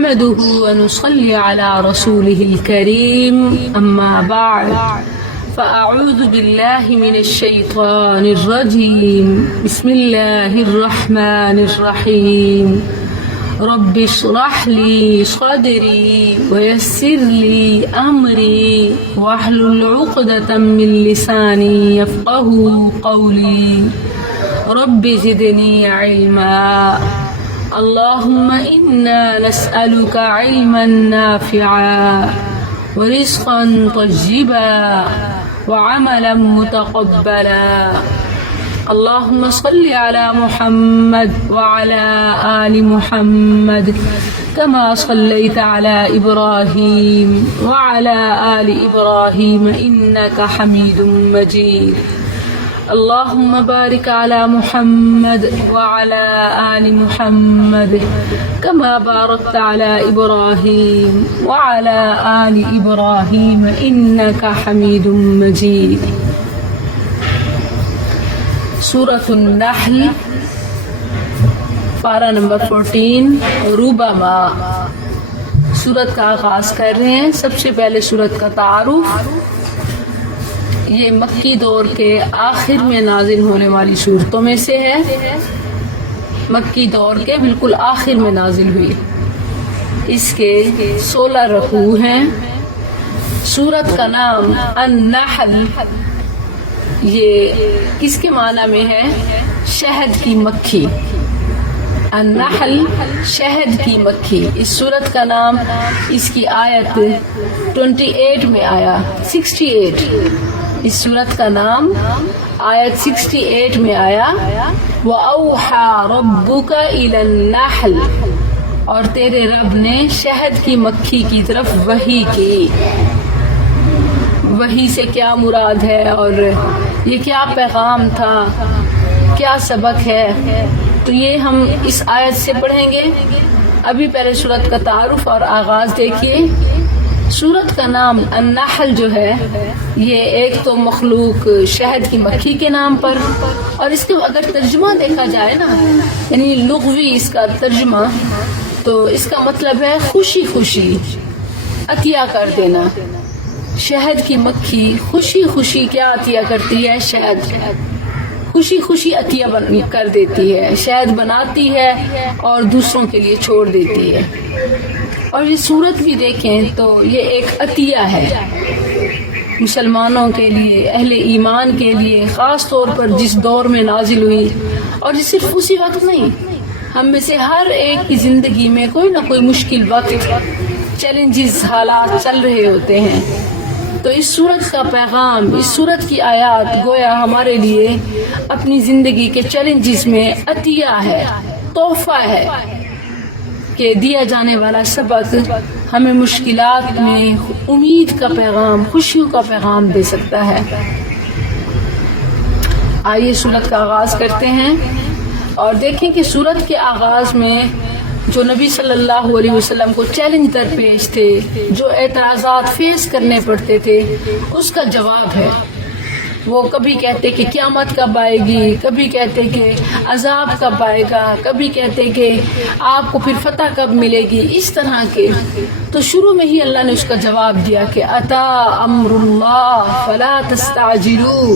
نحمده ونصلي على رسوله الكريم أما بعد فأعوذ بالله من الشيطان الرجيم بسم الله الرحمن الرحيم رب اشرح لي صدري ويسر لي أمري واحلل عقدة من لساني يفقه قولي رب زدني علما اللهم إنا نسألك علما نافعا ورزقا طيبا وعملا متقبلا اللهم صل على محمد وعلى آل محمد كما صليت على إبراهيم وعلى آل إبراهيم إنك حميد مجيد اللهم بارك على محمد وعلى آل محمد كما باركت على إبراهيم وعلى آل إبراهيم إنك حميد مجيد سورة النحل پارہ نمبر 14 ربما سورت کا آغاز کر رہے ہیں. سب سے پہلے سورت کا تعارف. یہ مکی دور کے آخر میں نازل ہونے والی صورتوں میں سے ہے. مکی دور کے بالکل آخر میں نازل ہوئی. اس کے 16 رکوع ہیں. سورت کا نام النحل یہ کس کے معنی میں ہے؟ شہد کی مکھی. النحل شہد کی مکھی. اس سورت کا نام اس کی آیت 28 میں آیا. 68 اس سورت کا نام آیت 68 میں آیا. وَأَوْحَى رَبُّكَ إِلَى النَّحْلِ اور تیرے رب نے شہد کی مکھی کی طرف وحی کی. وحی سے کیا مراد ہے اور یہ کیا پیغام تھا، کیا سبق ہے، تو یہ ہم اس آیت سے پڑھیں گے. ابھی پہلے سورت کا تعارف اور آغاز دیکھیے. سورت کا نام النحل جو ہے یہ ایک تو مخلوق شہد کی مکھی کے نام پر، اور اس کے اگر ترجمہ دیکھا جائے نا، یعنی لغوی اس کا ترجمہ، تو اس کا مطلب ہے خوشی خوشی عطیہ کر دینا. شہد کی مکھی خوشی خوشی کیا عطیہ کرتی ہے؟ شہد. خوشی خوشی عطیہ کر دیتی ہے، شہد بناتی ہے اور دوسروں کے لیے چھوڑ دیتی ہے. اور یہ صورت بھی دیکھیں تو یہ ایک عطیہ ہے مسلمانوں کے لیے، اہل ایمان کے لیے، خاص طور پر جس دور میں نازل ہوئی. اور یہ صرف اسی وقت نہیں، ہم میں سے ہر ایک کی زندگی میں کوئی نہ کوئی مشکل وقت، چیلنجز، حالات چل رہے ہوتے ہیں. تو اس صورت کا پیغام، اس صورت کی آیات گویا ہمارے لیے اپنی زندگی کے چیلنجز میں عطیہ ہے، تحفہ ہے کہ دیا جانے والا سبق ہمیں مشکلات میں امید کا پیغام، خوشیوں کا پیغام دے سکتا ہے. آئیے سورت کا آغاز کرتے ہیں اور دیکھیں کہ سورت کے آغاز میں جو نبی صلی اللہ علیہ وسلم کو چیلنج درپیش تھے، جو اعتراضات فیس کرنے پڑتے تھے، اس کا جواب ہے. وہ کبھی کہتے کہ قیامت کب آئے گی، کبھی کہتے کہ عذاب کب آئے گا، کبھی کہتے کہ آپ کو پھر فتح کب ملے گی، اس طرح کے. تو شروع میں ہی اللہ نے اس کا جواب دیا کہ اتا امر اللہ فلا تستعجلوا.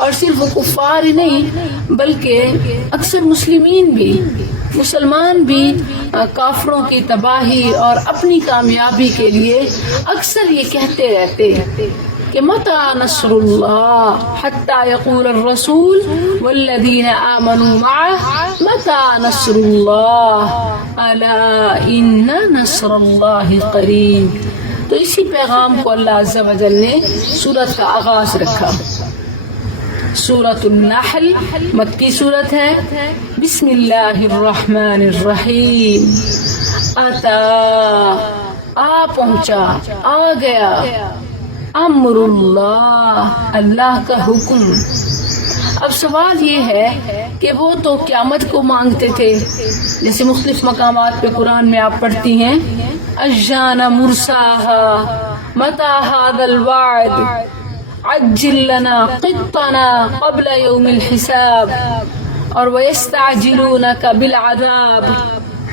اور صرف وہ کفار ہی نہیں بلکہ اکثر مسلمان بھی کافروں کی تباہی اور اپنی کامیابی کے لیے اکثر یہ کہتے رہتے ہیں کہ متى نصر اللہ حتى يقول الرسول والذین آمنوا معه متى نصر اللہ الا ان نصر اللہ قریب. تو اسی پیغام کو اللہ عز و جل نے سورت کا آغاز رکھا. سورۃ النحل مکی سورت ہے. بسم اللہ الرحمن الرحیم. اتا آ پہنچا، آ گیا، امر اللہ اللہ کا حکم. اب سوال یہ ہے کہ وہ تو قیامت کو مانگتے تھے، جیسے مختلف مقامات پہ قرآن میں آپ پڑھتی ہیں اجان مرساها متى هذا الوعد عجل لنا قطنا قبل يوم الحساب اور وَيَسْتَعْجِلُونَكَ بِالْعَذَابِ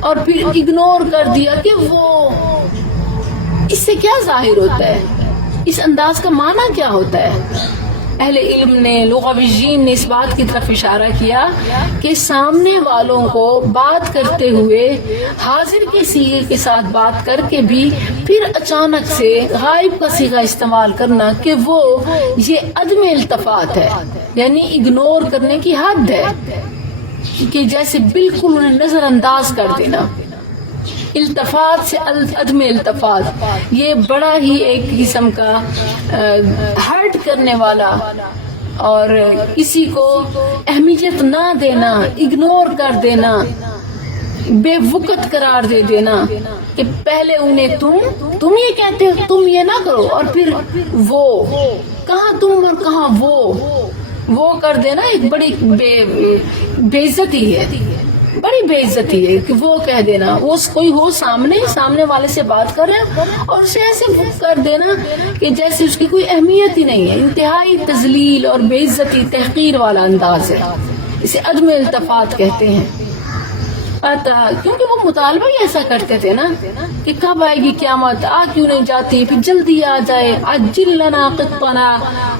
اور پھر اگنور کر دیا کہ وہ، اس سے کیا ظاہر ہوتا ہے؟ اس انداز کا معنی کیا ہوتا ہے؟ اہل علم نے، لغویین نے اس بات کی طرف اشارہ کیا کہ سامنے والوں کو بات کرتے ہوئے حاضر کے صیغے کے ساتھ بات کر کے بھی پھر اچانک سے غائب کا صیغہ استعمال کرنا کہ وہ، یہ عدم التفات ہے، یعنی اگنور کرنے کی حد ہے، کہ جیسے بالکل انہیں نظر انداز کر دینا۔ التفات سے عدم التفات، یہ بڑا ہی ایک قسم کا ہرٹ کرنے والا اور کسی کو اہمیت نہ دینا، اگنور کر دینا، بے وقت قرار دے دینا، کہ پہلے انہیں تم یہ کہتے ہو، تم یہ نہ کرو، اور پھر وہ، کہاں تم اور کہاں وہ کر دینا، ایک بڑی بے عزتی ہے، بڑی بے عزتی ہے کہ وہ کہہ دینا، وہ کوئی ہو سامنے والے سے بات کر رہے ہیں اور اسے ایسے کر دینا کہ جیسے اس کی کوئی اہمیت ہی نہیں ہے۔ انتہائی تذلیل اور بے عزتی، تحقیر والا انداز ہے، اسے عدم التفات کہتے ہیں۔ کیونکہ وہ مطالبہ ہی ایسا کرتے تھے نا کہ کب آئے گی قیامت، کیوں نہیں جاتی، پھر جلدی آ جائے، عجل لنا قطنا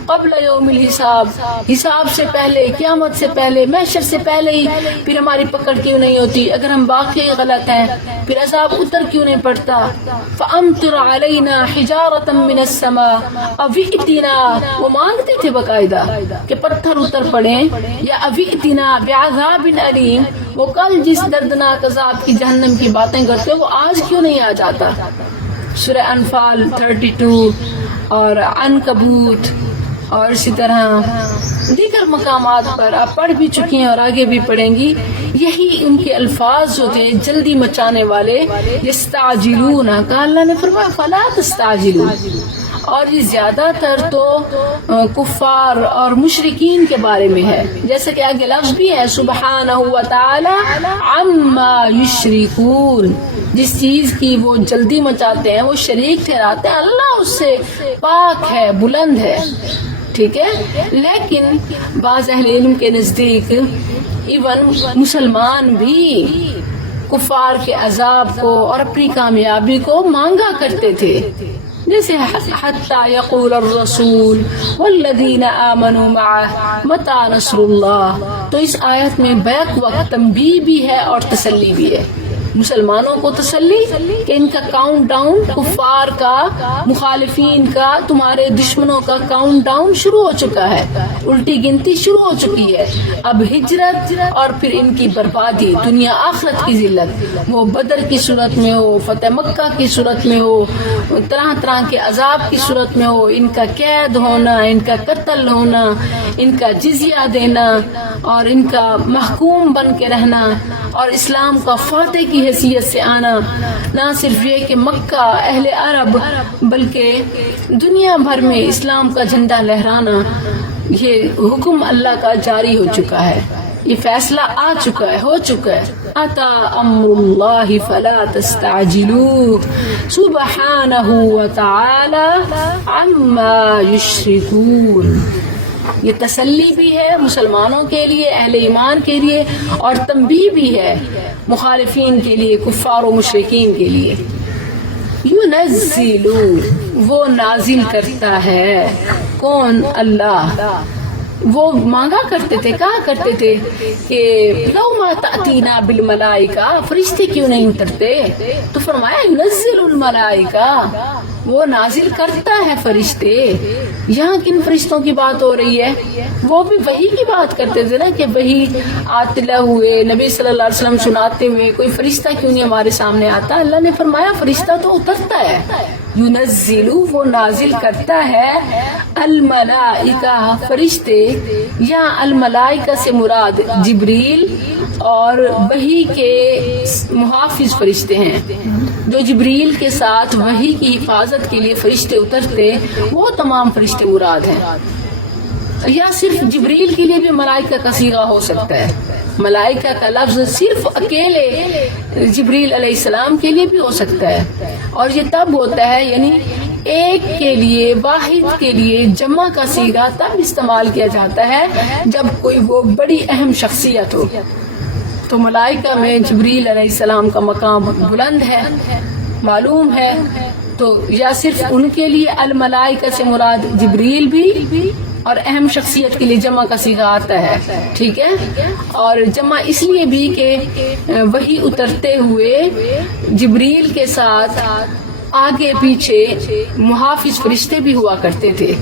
قبل یوم الحساب، حساب سے پہلے، قیامت سے پہلے، محشر سے پہلے ہی پھر ہماری پکڑ کیوں نہیں ہوتی، اگر ہم واقعی غلط ہیں پھر عذاب اتر کیوں نہیں پڑتا۔ فامطر علینا حجارۃ من السماء او ائتنا، وہ مانگتے تھے باقاعدہ کہ پتھر اتر پڑیں، یا او ائتنا بعذاب علیم، وہ کل جس دردناک عذاب کی، جہنم کی باتیں کرتے وہ آج کیوں نہیں آ جاتا۔ سورہ انفال 32 اور عنکبوت اور اسی طرح دیگر مقامات پر آپ پڑھ بھی چکی ہیں اور آگے بھی پڑھیں گی، یہی ان کے الفاظ جو تھے جلدی مچانے والے، یستعجلون، کہا اللہ نے فرمایا فلا تستعجلوا، اور یہ زیادہ تر تو کفار اور مشرکین کے بارے میں ہے، جیسے کہ آگے لفظ بھی ہے سبحانہ و تعالی عما یشرکون، جس چیز کی وہ جلدی مچاتے ہیں، وہ شریک ٹھہراتے ہیں، اللہ اس سے پاک ہے، بلند ہے، ٹھیک ہے۔ لیکن بعض اہل علم کے نزدیک ایون مسلمان بھی کفار کے عذاب کو اور اپنی کامیابی کو مانگا کرتے تھے، جیسے حتی یقول الرسول والذین آمنوا معه متی نصر اللہ، تو اس آیت میں بیک وقت تنبیہ بھی ہے اور تسلی بھی ہے، مسلمانوں کو تسلی کہ ان کا کاؤنٹ ڈاؤن، کفار کا، مخالفین کا، تمہارے دشمنوں کا کاؤنٹ ڈاؤن شروع ہو چکا ہے، الٹی گنتی شروع ہو چکی ہے، اب ہجرت اور پھر ان کی بربادی، دنیا آخرت کی ذلت، وہ بدر کی صورت میں ہو، فتح مکہ کی صورت میں ہو، طرح طرح کے عذاب کی صورت میں ہو، ان کا قید ہونا، ان کا قتل ہونا، ان کا جزیہ دینا اور ان کا محکوم بن کے رہنا، اور اسلام کا فاتح کی حیثیت سے آنا، نہ صرف یہ کہ مکہ، اہل عرب، بلکہ دنیا بھر میں اسلام کا جھنڈا لہرانا، یہ حکم اللہ کا جاری ہو چکا ہے، یہ فیصلہ آ چکا ہے، ہو چکا ہے۔ اتا امر اللہ فلا تستعجلوه سبحانہ وتعالی عما یشرکون، یہ تسلی بھی ہے مسلمانوں کے لیے، اہل ایمان کے لیے، اور تنبیہ بھی ہے مخالفین کے لیے، کفار و مشرکین کے لیے۔ ينزل، وہ نازل کرتا ہے، کون؟ اللہ۔ وہ مانگا کرتے تھے، کہا کرتے تھے کہ لو ما تأتینا بالملائکہ، فرشتے کیوں نہیں اترتے؟ تو فرمایا ينزل الملائکہ، وہ نازل کرتا ہے فرشتے۔ یہاں کن فرشتوں کی بات ہو رہی ہے؟ وہ بھی وحی کی بات کرتے تھے نا کہ وحی آتلہ ہوئے، نبی صلی اللہ علیہ وسلم سناتے ہوئے، کوئی فرشتہ کیوں نہیں ہمارے سامنے آتا؟ اللہ نے فرمایا فرشتہ تو اترتا ہے، ينزل، وہ نازل کرتا ہے، الملائکہ، فرشتے، یا الملائکہ سے مراد جبریل اور وحی کے محافظ فرشتے ہیں، جو جبریل کے ساتھ وحی کی حفاظت کے لیے فرشتے اترتے، وہ تمام فرشتے مراد ہیں۔ یا صرف جبریل کے لیے بھی ملائکہ کا صیغہ ہو سکتا ہے، ملائکہ کا لفظ صرف اکیلے جبریل علیہ السلام کے لیے بھی ہو سکتا ہے، اور یہ تب ہوتا ہے، یعنی ایک کے لیے، واحد کے لیے جمع کا صیغہ تب استعمال کیا جاتا ہے جب کوئی وہ بڑی اہم شخصیت ہو، تو ملائکہ میں جبریل علیہ السلام کا مقام بلند ہے، معلوم ہے. تو یا صرف ان کے لیے الملائکہ سے مراد جبریل بھی، اور اہم شخصیت کے لیے جمع کا صیغہ آتا ہے، ٹھیک ہے. اور جمع اس لیے بھی کہ وہی اترتے ہوئے جبریل کے ساتھ آگے پیچھے محافظ فرشتے بھی ہوا کرتے تھے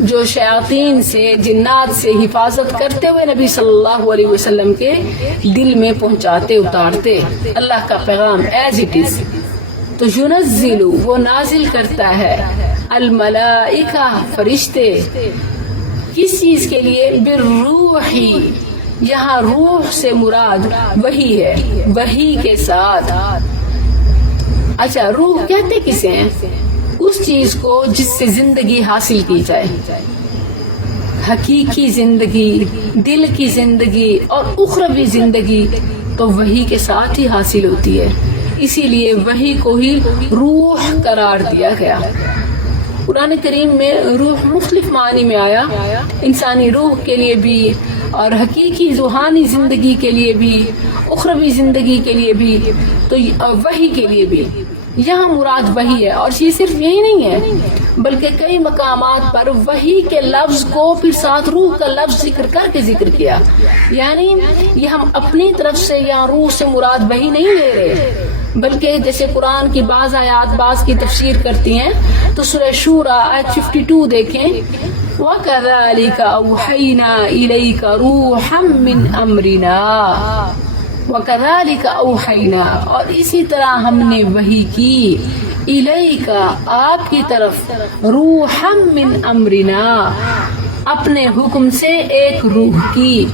جو شیاطین سے، جنات سے حفاظت کرتے ہوئے نبی صلی اللہ علیہ وسلم کے دل میں پہنچاتے، اتارتے اللہ کا پیغام ایز اٹ از. تو ینزل، وہ نازل کرتا ہے، الملائکہ، فرشتے، کس چیز کے لیے؟ بالروح، یہاں روح سے مراد وحی ہے، وحی کے ساتھ. اچھا، روح کہتے کسے ہیں؟ اس چیز کو جس سے زندگی حاصل کی جائے، حقیقی زندگی، دل کی زندگی اور اخروی زندگی تو وحی کے ساتھ ہی حاصل ہوتی ہے. اسی لیے وحی کو ہی روح قرار دیا گیا. قرآن کریم میں روح مختلف معنی میں آیا، انسانی روح کے لیے بھی اور حقیقی روحانی زندگی کے لیے بھی، اخروی زندگی کے لیے بھی، تو وحی کے لیے بھی. یہاں مراد وحی ہے. اور یہ صرف یہی نہیں ہے بلکہ کئی مقامات پر وحی کے لفظ کو پھر ساتھ روح کا لفظ ذکر کر کے ذکر کیا. یعنی یہ ہم اپنی طرف سے یا روح سے مراد وحی نہیں لے رہے، بلکہ جیسے قرآن کی بعض آیات بعض کی تفسیر کرتی ہیں تو سورہ شورى آیت 52 دیکھیں، وَكَذَلِكَ أَوْحَيْنَا إِلَيْكَ رُوحًا مِّنْ أَمْرِنَا، وَكَذَلِكَ أَوْحَيْنَا، اور اسی طرح ہم نے وحی کی، إِلَيْكَ، آپ کی طرف، رُوحًا مِّنْ أَمْرِنَا، اپنے حکم سے ایک روح کی.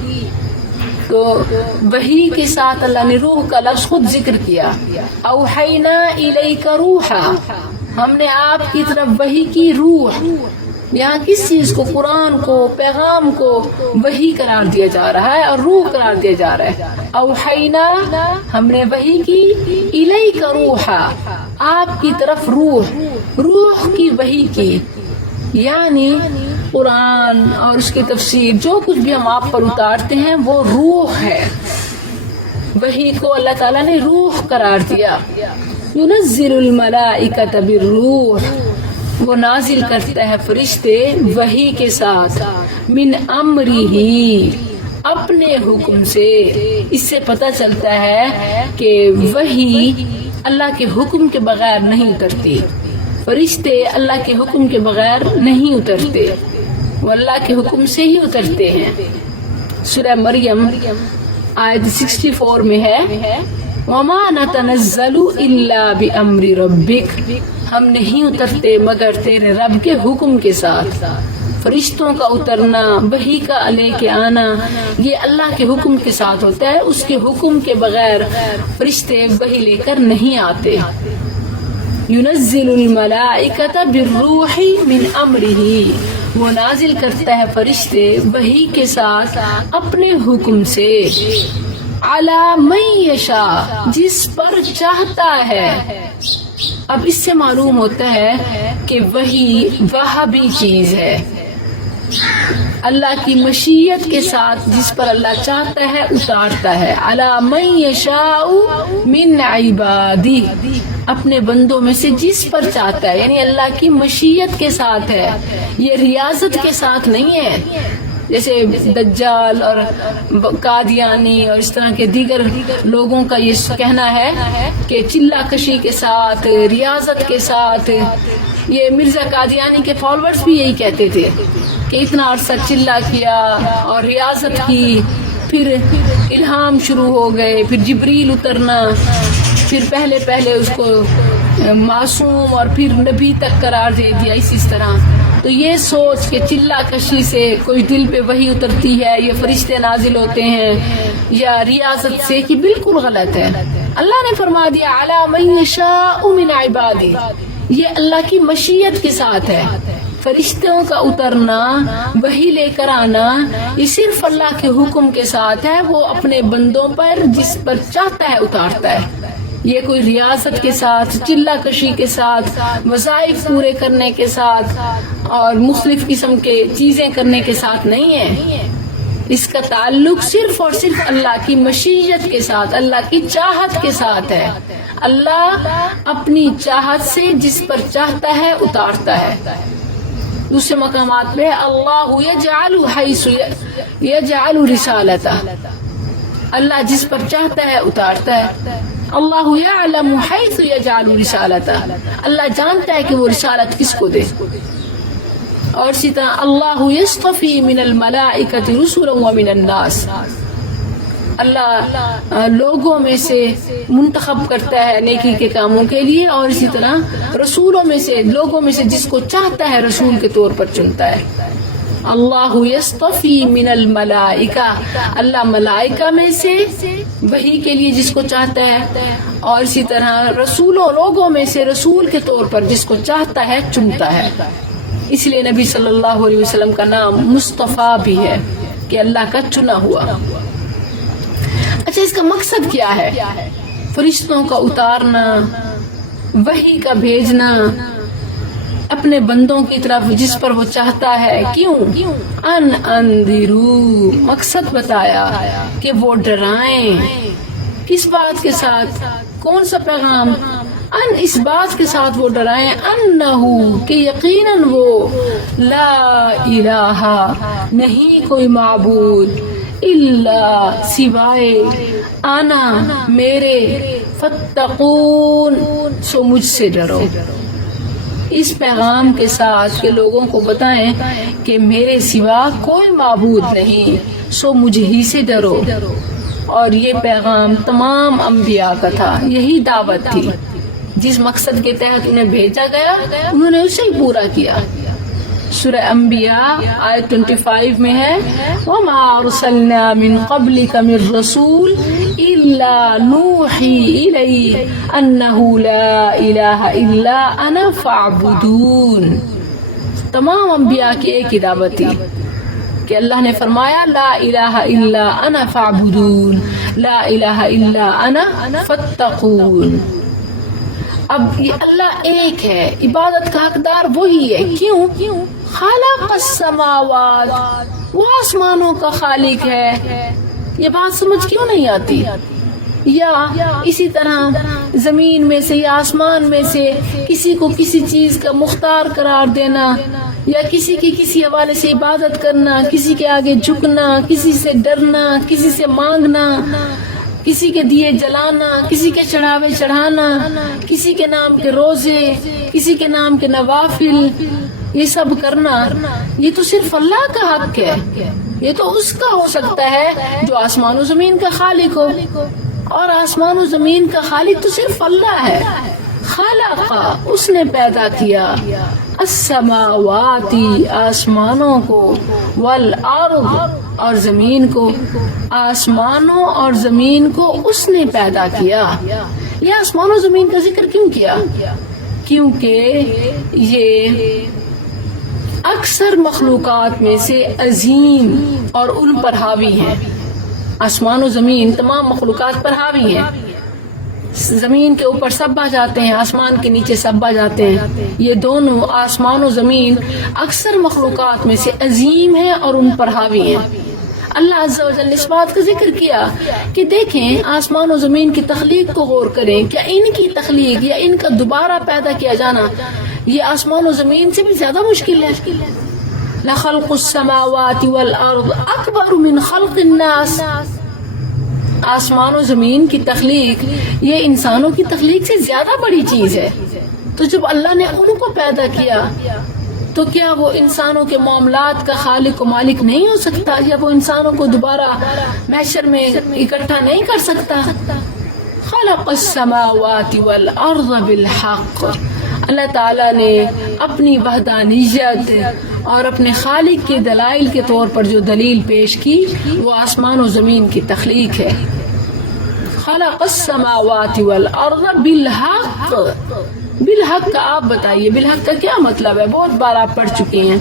تو وحی کے ساتھ اللہ نے روح کا لفظ خود ذکر کیا. اوحینا الیک روحا، ہم نے آپ کی طرف وحی کی روح. یہاں کس چیز کو؟ قرآن کو، پیغام کو وحی قرار دیا جا رہا ہے اور روح قرار دیا جا رہا ہے. اوحینا، ہم نے وحی کی، الیک روحا، آپ کی طرف روح، روح کی وحی کی. یعنی قرآن اور اس کی تفسیر جو کچھ بھی ہم آپ پر اتارتے ہیں وہ روح ہے. وحی کو اللہ تعالیٰ نے روح قرار دیا. ينزل الملائکۃ بالروح، وہ نازل کرتا ہے فرشتے وحی کے ساتھ، من امرہ، اپنے حکم سے. اس سے پتہ چلتا ہے کہ وحی اللہ کے حکم کے بغیر نہیں اترتی. فرشتے اللہ کے حکم کے بغیر نہیں اترتے، وہ اللہ کے حکم سے ہی اترتے ہیں. سورہ مریم آیت 64 میں ہے، وَمَا نَتَنَزَّلُ إِلَّا بِأَمْرِ رَبِّكَ، ہم نہیں اترتے مگر تیرے رب کے حکم کے ساتھ. فرشتوں کا اترنا، وحی کا لے کے آنا، یہ اللہ کے حکم کے ساتھ ہوتا ہے. اس کے حکم کے بغیر فرشتے وحی لے کر نہیں آتے. ينزل الملائکۃ بالروح من امرہ، وہ نازل کرتا ہے فرشتے وحی کے ساتھ اپنے حکم سے. علی من یشاء، جس پر چاہتا ہے. اب اس سے معلوم ہوتا ہے کہ وحی وہابی چیز ہے. اللہ کی مشیت کے ساتھ جس پر اللہ چاہتا ہے اتارتا ہے. علی من یشاء من عبادہ، اپنے بندوں میں سے جس پر چاہتا ہے. یعنی اللہ کی مشیت کے ساتھ ہے، یہ ریاضت کے ساتھ نہیں ہے. جیسے دجال اور قادیانی اور اس طرح کے دیگر لوگوں کا یہ کہنا ہے کہ چلہ کشی کے ساتھ، ریاضت کے ساتھ. یہ مرزا قادیانی کے فالوورز بھی یہی کہتے تھے کہ اتنا عرصہ چلہ کیا اور ریاضت کی، پھر الہام شروع ہو گئے، پھر جبریل اترنا، پھر پہلے اس کو معصوم اور پھر نبی تک قرار دے دیا. اسی طرح تو یہ سوچ کہ چلہ کشی سے کوئی دل پہ وحی اترتی ہے، یہ فرشتے نازل ہوتے ہیں یا ریاضت سے، کہ بالکل غلط ہے. اللہ نے فرما دیا علی من یشاء من عبادہ، یہ اللہ کی مشیت کے ساتھ ہے. فرشتوں کا اترنا، وحی لے کر آنا، یہ صرف اللہ کے حکم کے ساتھ ہے. وہ اپنے بندوں پر جس پر چاہتا ہے اتارتا ہے. یہ کوئی ریاست کے ساتھ، چلہ کشی کے ساتھ، وظائف پورے کرنے کے ساتھ اور مختلف قسم کے چیزیں کرنے کے ساتھ نہیں ہے. اس کا تعلق صرف اور صرف اللہ کی مشیت کے ساتھ، اللہ کی چاہت کے ساتھ ہے. اللہ اپنی چاہت سے جس پر چاہتا ہے اتارتا ہے. دوسرے مقامات پہ اللہ یجعل حیث یجعل رسالتہ، اللہ جس پر چاہتا ہے اتارتا ہے. اللہ یعلم حیث یجعل رسالتہ، اللہ جانتا ہے کہ وہ رسالت کس کو دے. اور اسی طرح اللہ یصطفی من الملائکۃ رسلا ومن الناس، اللہ لوگوں میں سے منتخب کرتا ہے نیکی کے کاموں کے لیے، اور اسی طرح رسولوں میں سے، لوگوں میں سے جس کو چاہتا ہے رسول کے طور پر چنتا ہے. اللہ یصطفی من الملائکہ، اللہ ملائکہ میں سے وحی کے لیے جس کو چاہتا ہے، اور اسی طرح رسولوں، لوگوں میں سے رسول کے طور پر جس کو چاہتا ہے چنتا ہے. اس لیے نبی صلی اللہ علیہ وسلم کا نام مصطفیٰ بھی ہے کہ اللہ کا چنا ہوا. اچھا، اس کا مقصد کیا ہے؟ فرشتوں کا اتارنا، وحی کا بھیجنا اپنے بندوں کی طرف جس پر وہ چاہتا ہے. کیوں؟ ان انذرو، مقصد بتایا کہ وہ ڈرائیں. کس بات کے ساتھ؟ کون سا پیغام؟ ان، اس بات کے ساتھ وہ ڈرائیں، انہو، کہ یقیناً وہ، لا الہ، نہیں کوئی معبود، الا، سوائے، انا، میرے، فاتقون، سو مجھ سے ڈرو. اس پیغام کے ساتھ کہ لوگوں کو بتائیں کہ میرے سوا کوئی معبود نہیں، سو مجھ ہی سے ڈرو. اور یہ پیغام تمام انبیاء کا تھا، یہی دعوت تھی. جس مقصد کے تحت انہیں بھیجا گیا انہوں نے اسے ہی پورا کیا. سورہ انبیاء آیت 25 میں ہے، وَمَا أَرْسَلْنَا مِن قَبْلِكَ مِن رَّسُولٍ إِلَّا نُوحِي إِلَيْهِ أَنَّهُ لَا إِلَٰهَ إِلَّا أَنَا فَاعْبُدُونِ. تمام انبیاء کی ایک ہی دعوت تھی کہ اللہ نے فرمایا لا الہ الا انا فاعبدون، لا الہ الا انا فاتقون. اب یہ اللہ ایک ہے، عبادت کا حقدار وہی ہے. کیوں؟ خالق السماوات، وہ آسمانوں کا خالق ہے. یہ بات سمجھ کیوں نہیں آتی؟ یا اسی طرح زمین میں سے یا آسمان میں سے کسی کو کسی چیز کا مختار قرار دینا، یا کسی کی کسی حوالے سے عبادت کرنا، کسی کے آگے جھکنا، کسی سے ڈرنا، کسی سے مانگنا، کسی کے دیے جلانا، کسی کے چڑھاوے چڑھانا، کسی کے نام کے روزے، کسی کے نام کے نوافل، یہ سب کرنا، یہ تو صرف اللہ کا حق ہے. یہ تو اس کا ہو سکتا ہے جو آسمان و زمین کا خالق ہو، اور آسمان و زمین کا خالق تو صرف اللہ ہے. خالق، اس نے پیدا کیا، السماواتی، آسمانوں کو، والارض، اور زمین کو. آسمانوں اور زمین کو اس نے پیدا کیا. یہ آسمان و زمین کا ذکر کیوں کیا؟ کیونکہ یہ اکثر مخلوقات میں سے عظیم اور ان پر حاوی ہے. آسمان و زمین تمام مخلوقات پر حاوی ہیں. زمین کے اوپر سب آ جاتے ہیں، آسمان کے نیچے سب آ جاتے ہیں. یہ دونوں آسمان و زمین اکثر مخلوقات میں سے عظیم ہیں اور ان پر حاوی ہیں. اللہ عز و جل نے اس بات کا ذکر کیا کہ دیکھیں آسمان و زمین کی تخلیق کو غور کریں، کیا ان کی تخلیق یا ان کا دوبارہ پیدا کیا جانا یہ آسمان و زمین سے بھی زیادہ مشکل ہے. لخلق السماوات والارض اکبر من خلق الناس. آسمان و زمین کی تخلیق یہ انسانوں کی تخلیق سے زیادہ بڑی چیز ہے. تو جب اللہ نے ان کو پیدا کیا تو کیا وہ انسانوں کے معاملات کا خالق و مالک نہیں ہو سکتا؟ یا وہ انسانوں کو دوبارہ محشر میں اکٹھا نہیں کر سکتا؟ خلق السماوات والارض بالحق. اللہ تعالیٰ نے اپنی وحدانیت اور اپنے خالق کے دلائل کے طور پر جو دلیل پیش کی وہ آسمان و زمین کی تخلیق ہے. خلق السماوات والارض بالحق. بالحق کا آپ بتائیے بالحق کا کیا مطلب ہے؟ بہت بار آپ پڑھ چکے ہیں.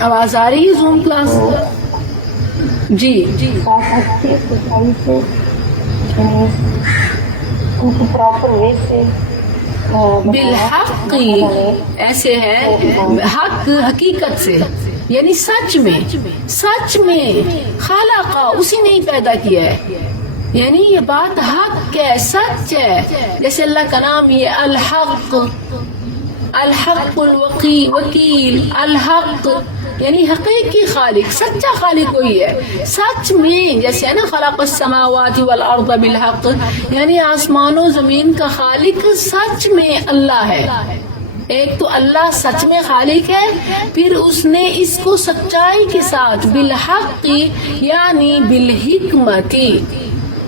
آواز آ رہی ہے زوم کلاس؟ جی پراپر وے سے بالحق ایسے ہے حق حقیقت سے یعنی سچ میں خالق اسی نے ہی پیدا کیا ہے یعنی یہ بات حق ہے سچ ہے. جیسے اللہ کا نام یہ الحق الوکیل الحق یعنی حقیقی خالق سچا خالق وہی ہے سچ میں. جیسے ہے نا خلق السماوات والارض بالحق یعنی آسمان و زمین کا خالق سچ میں اللہ ہے. ایک تو اللہ سچ میں خالق ہے پھر اس نے اس کو سچائی کے ساتھ بالحق یعنی بالحکمت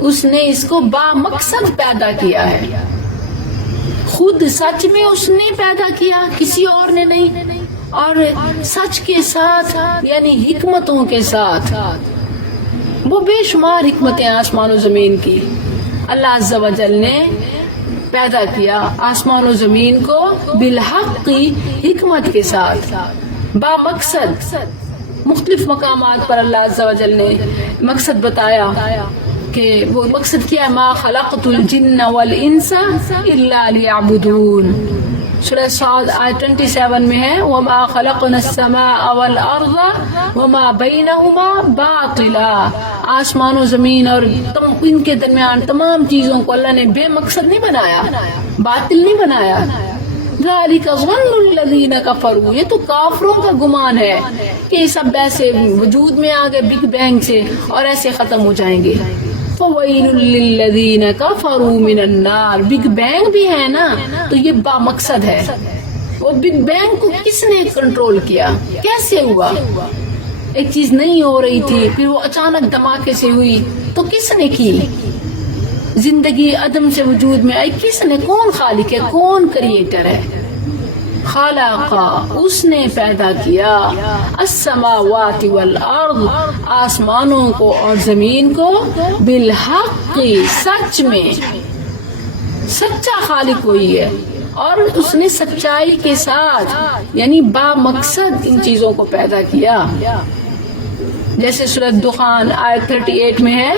اس نے اس کو با مقصد پیدا کیا ہے. خود سچ میں اس نے پیدا کیا کسی اور نے نہیں اور سچ کے ساتھ یعنی حکمتوں کے ساتھ وہ بے شمار حکمتیں آسمان و زمین کی اللہ عز و جل نے پیدا کیا آسمان و زمین کو بالحق حکمت کے ساتھ با مقصد. مختلف مقامات پر اللہ عز و جل نے مقصد بتایا کہ وہ مقصد کیا ما خلقت الجن والانس الا لیعبدون. سورہ صاد آیت 27 میں ہے وما خلقنا السماء والارض وما بینہما باطلا. آسمان و زمین اور ان کے درمیان تمام چیزوں کو اللہ نے بے مقصد نہیں بنایا باطل نہیں بنایا. ذالک ظن الذین کفروا یہ تو کافروں کا گمان ہے کہ یہ سب ایسے وجود میں آ گئے بگ بینگ سے اور ایسے ختم ہو جائیں گے. فویل للذین کفروا من النار بگ بینگ بھی ہے نا تو یہ با مقصد ہے. وہ بگ بینگ کو کس نے کنٹرول کیا کیسے ہوا ایک چیز نہیں ہو رہی تھی پھر وہ اچانک دھماکے سے ہوئی تو کس نے کی. زندگی عدم سے وجود میں آئی کس نے کون خالق ہے کون کریٹر ہے. خالق اس نے پیدا کیا السماوات والارض آسمانوں کو اور زمین کو بالحق سچ میں سچا خالق وہی ہے اور اس نے سچائی کے ساتھ یعنی با مقصد ان چیزوں کو پیدا کیا. جیسے سورۃ دخان آیت 38 میں ہے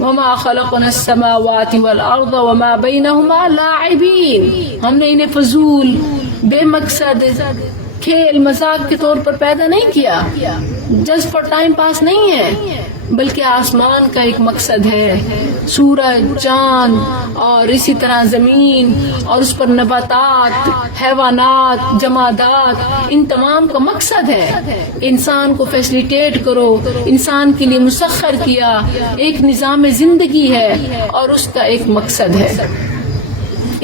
وما خلقنا السماوات والارض وما بینہما لاعبین ہم نے انہیں فضول بے مقصد کھیل مذاق کے طور پر پیدا نہیں کیا جسٹ فار ٹائم پاس نہیں ہے بلکہ آسمان کا ایک مقصد ہے سورج چاند اور اسی طرح زمین اور اس پر نباتات حیوانات جمادات ان تمام کا مقصد ہے انسان کو فیسلیٹیٹ کرو انسان کے لیے مسخر کیا ایک نظام زندگی ہے اور اس کا ایک مقصد ہے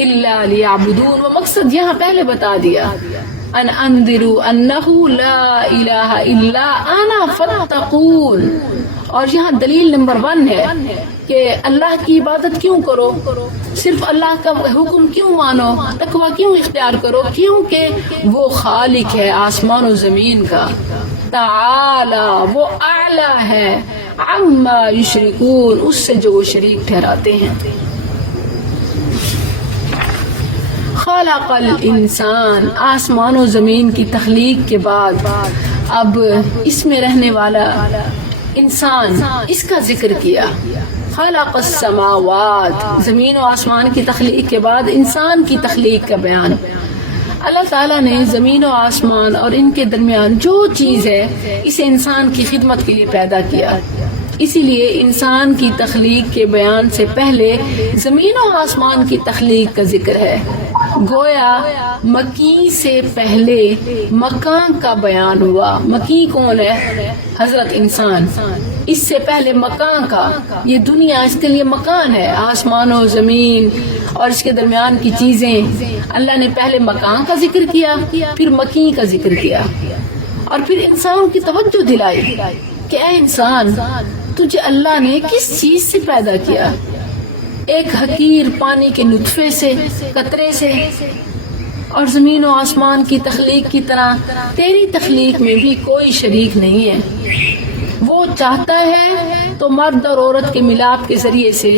الا لیعبدون وہ مقصد یہاں پہلے بتا دیا ان انذروا انہ لا الہ الا انا فاتقون اور یہاں دلیل نمبر 1 ہے کہ اللہ کی عبادت کیوں کرو صرف اللہ کا حکم کیوں مانو تقوی کیوں اختیار کرو کیونکہ وہ خالق ہے آسمان و زمین کا تعالی وہ اعلی ہے عما یشرکون اس سے جو وہ شریک ٹھہراتے ہیں. خلق الانسان آسمان و زمین کی تخلیق کے بعد اب اس میں رہنے والا انسان اس کا ذکر کیا. خلق السماوات زمین و آسمان کی تخلیق کے بعد انسان کی تخلیق کا بیان. اللہ تعالیٰ نے زمین و آسمان اور ان کے درمیان جو چیز ہے اسے انسان کی خدمت کے لیے پیدا کیا. اسی لیے انسان کی تخلیق کے بیان سے پہلے زمین و آسمان کی تخلیق کا ذکر ہے. گویا مکی سے پہلے مکان کا بیان ہوا. مکی کون ہے؟ حضرت انسان. اس سے پہلے مکان کا یہ دنیا اس کے لیے مکان ہے آسمان و زمین اور اس کے درمیان کی چیزیں. اللہ نے پہلے مکان کا ذکر کیا پھر مکی کا ذکر کیا اور پھر انسان کی توجہ دلائی کہ اے انسان تجھے اللہ نے کس چیز سے پیدا کیا. ایک حقیر پانی کے نطفے سے قطرے سے اور زمین و آسمان کی تخلیق کی طرح تیری تخلیق میں بھی کوئی شریک نہیں ہے. وہ چاہتا ہے تو مرد اور عورت کے ملاپ کے ذریعے سے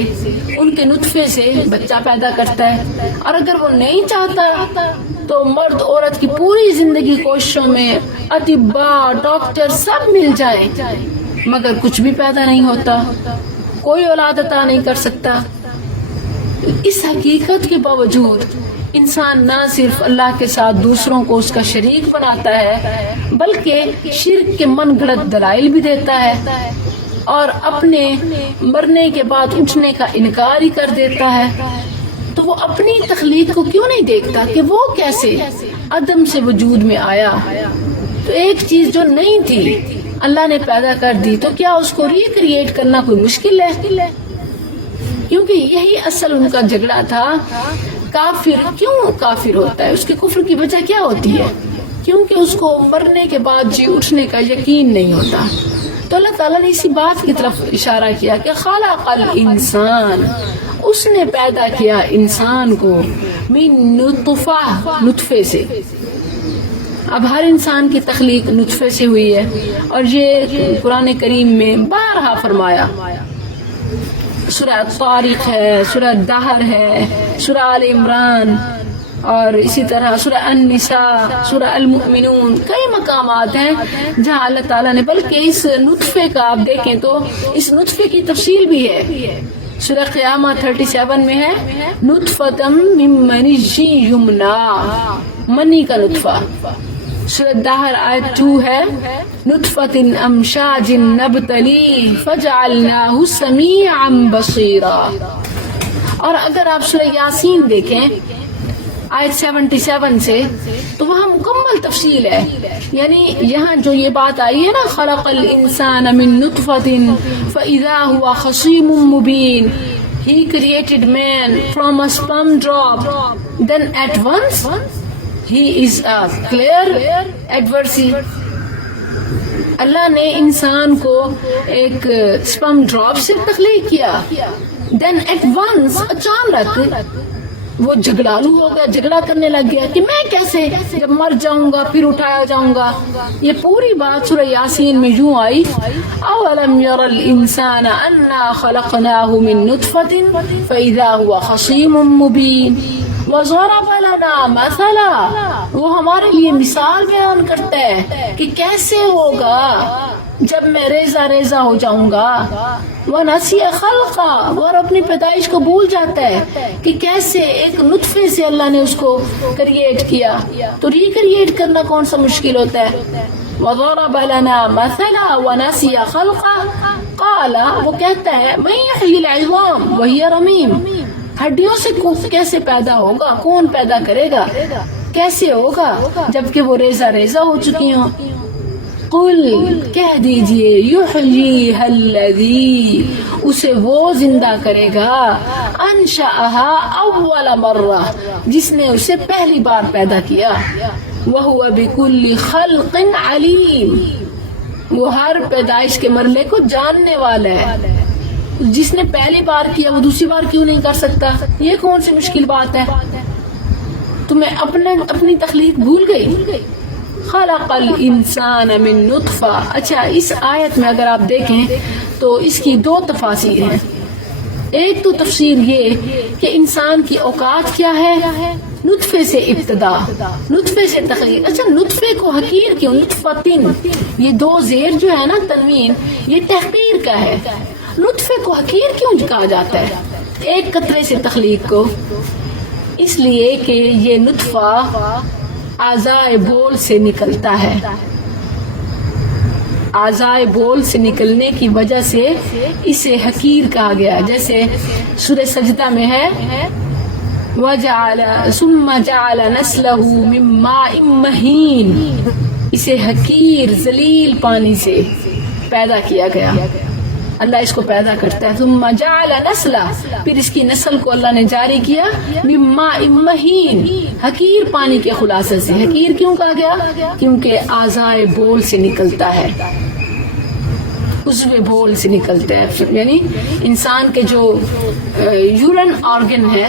ان کے نطفے سے بچہ پیدا کرتا ہے اور اگر وہ نہیں چاہتا تو مرد عورت کی پوری زندگی کوششوں میں اطباء ڈاکٹر سب مل جائیں مگر کچھ بھی پیدا نہیں ہوتا کوئی اولاد عطا نہیں کر سکتا. اس حقیقت کے باوجود انسان نہ صرف اللہ کے ساتھ دوسروں کو اس کا شریک بناتا ہے بلکہ شرک کے من گھڑت دلائل بھی دیتا ہے اور اپنے مرنے کے بعد اٹھنے کا انکار ہی کر دیتا ہے. تو وہ اپنی تخلیق کو کیوں نہیں دیکھتا کہ وہ کیسے عدم سے وجود میں آیا؟ تو ایک چیز جو نہیں تھی اللہ نے پیدا کر دی، تو کیا اس کو ریکریٹ کرنا کوئی مشکل ہے؟ کیونکہ یہی اصل ان کا جھگڑا تھا. کافر کیوں کافر ہوتا ہے؟ اس کے کفر کی وجہ کیا ہوتی ہے؟ کیونکہ اس کو مرنے کے بعد جی اٹھنے کا یقین نہیں ہوتا. تو اللہ تعالیٰ نے اسی بات کی طرف اشارہ کیا کہ خلق الانسان، اس نے پیدا کیا انسان کو من نطفہ، نطفے سے. اب ہر انسان کی تخلیق نطفے سے ہوئی ہے اور یہ قرآن کریم میں بارہا فرمایا. سورہ طارق ہے، سورہ دہر ہے، سورہ آل عمران اور اسی طرح سورہ النساء، سورہ المؤمنون، کئی مقامات ہیں جہاں اللہ تعالیٰ نے، بلکہ اس نطفے کا آپ دیکھیں تو اس نطفے کی تفصیل بھی ہے. سورہ قیامہ 37 میں ہے نطفۃ من منی یمنا، منی کا نطفہ. سورہ دہر آیت 2 ہے نطفۃ امشاج نبتلی فجعلناہ سمیعا بصیرا. اور اگر آپ سورہ یاسین دیکھیں آیت 77 سے تو وہاں مکمل تفصیل ہے. یعنی یہاں جو یہ بات آئی ہے نا خلق الانسان من نطفۃ فاذا هو خصیم مبین، He created man from a sperm drop, then at once he is a clear adversary. اللہ نے انسان کو ایک sperm drop سے تخلیق کیا، then at once اچانک وہ جھگڑالو ہو گیا، جھگڑا کرنے لگ گیا کہ میں کیسے جب مر جاؤں گا پھر اٹھایا جاؤں گا. یہ پوری بات سورہ یاسین میں یوں آئی اولم یر الانسان انا خلقناہ من نطفۃ فاذا هو خصیم مبین وضرب لنا مثلا. وہ ہمارے لیے مثال بیان کرتا ہے کہ کیسے ہوگا جب میں ریزہ ریزہ ہو جاؤں گا. وَنَسِيَ خَلْقًا، اور اپنی پیدائش کو بھول جاتا ہے کہ کیسے ایک نطفے سے اللہ نے اس کو کریٹ کیا. تو ریکریٹ کرنا کون سا مشکل ہوتا ہے. وَضَرَبَ لَنَا مَثَلًا وَنَسِيَ خَلْقًا قَالَ، وہ کہتا ہے مَن يُحْيِي الْعِظَامَ وَهِيَ رَمِيمٌ، ہڈیوں سے کیسے پیدا ہوگا، کون پیدا کرے گا، کیسے ہوگا جبکہ وہ ریزہ ریزہ ہو چکی ہوں. قل، کہہ دیجئے یحییھا الذی، اسے وہ زندہ کرے گا انشأھا اول مرہ، جس نے اسے پہلی بار پیدا کیا. وہو بکل خلق علیم، وہ ہر پیدائش کے مرحلے کو جاننے والا ہے. جس نے پہلی بار کیا وہ دوسری بار کیوں نہیں کر سکتا؟ یہ کون سی مشکل بات ہے؟ تمہیں اپنی تخلیق بھول گئی. خلق الانسان من نطفہ. اچھا، اس آیت میں اگر آپ دیکھیں تو اس کی دو تفاسیر ہیں. ایک تو تفسیر یہ کہ انسان کی اوقات کیا ہے، نطفے سے ابتدا، نطفے سے تخلیق. اچھا، نطفے کو حقیر کیوں؟ نطفتن، یہ دو زیر جو ہے نا تنوین، یہ تحقیر کا ہے. نطفے کو حقیر کیوں کہا جاتا ہے ایک قطرے سے تخلیق کو؟ اس لیے کہ یہ نطفہ اعضائے بول سے نکلتا ہے. اعضائے بول سے نکلنے کی وجہ سے اسے حقیر کہا گیا. جیسے سورہ سجدہ میں ہے وَجَعَلَ ثُمَّ جَعَلَ نَسْلَهُ مِن مَّاءٍ مَّهِينٍ، اسے حقیر ذلیل پانی سے پیدا کیا گیا. اللہ اس کو پیدا کرتا ہے. ثم جعل نسلہ، پھر اس کی نسل کو اللہ نے جاری کیا من ماء مہین، حقیر پانی کے خلاصے سے. حقیر کیوں کہا گیا؟ کیونکہ اعضائے بول سے نکلتا ہے، عضو بول سے نکلتا ہے. یعنی انسان کے جو یورین آرگن ہے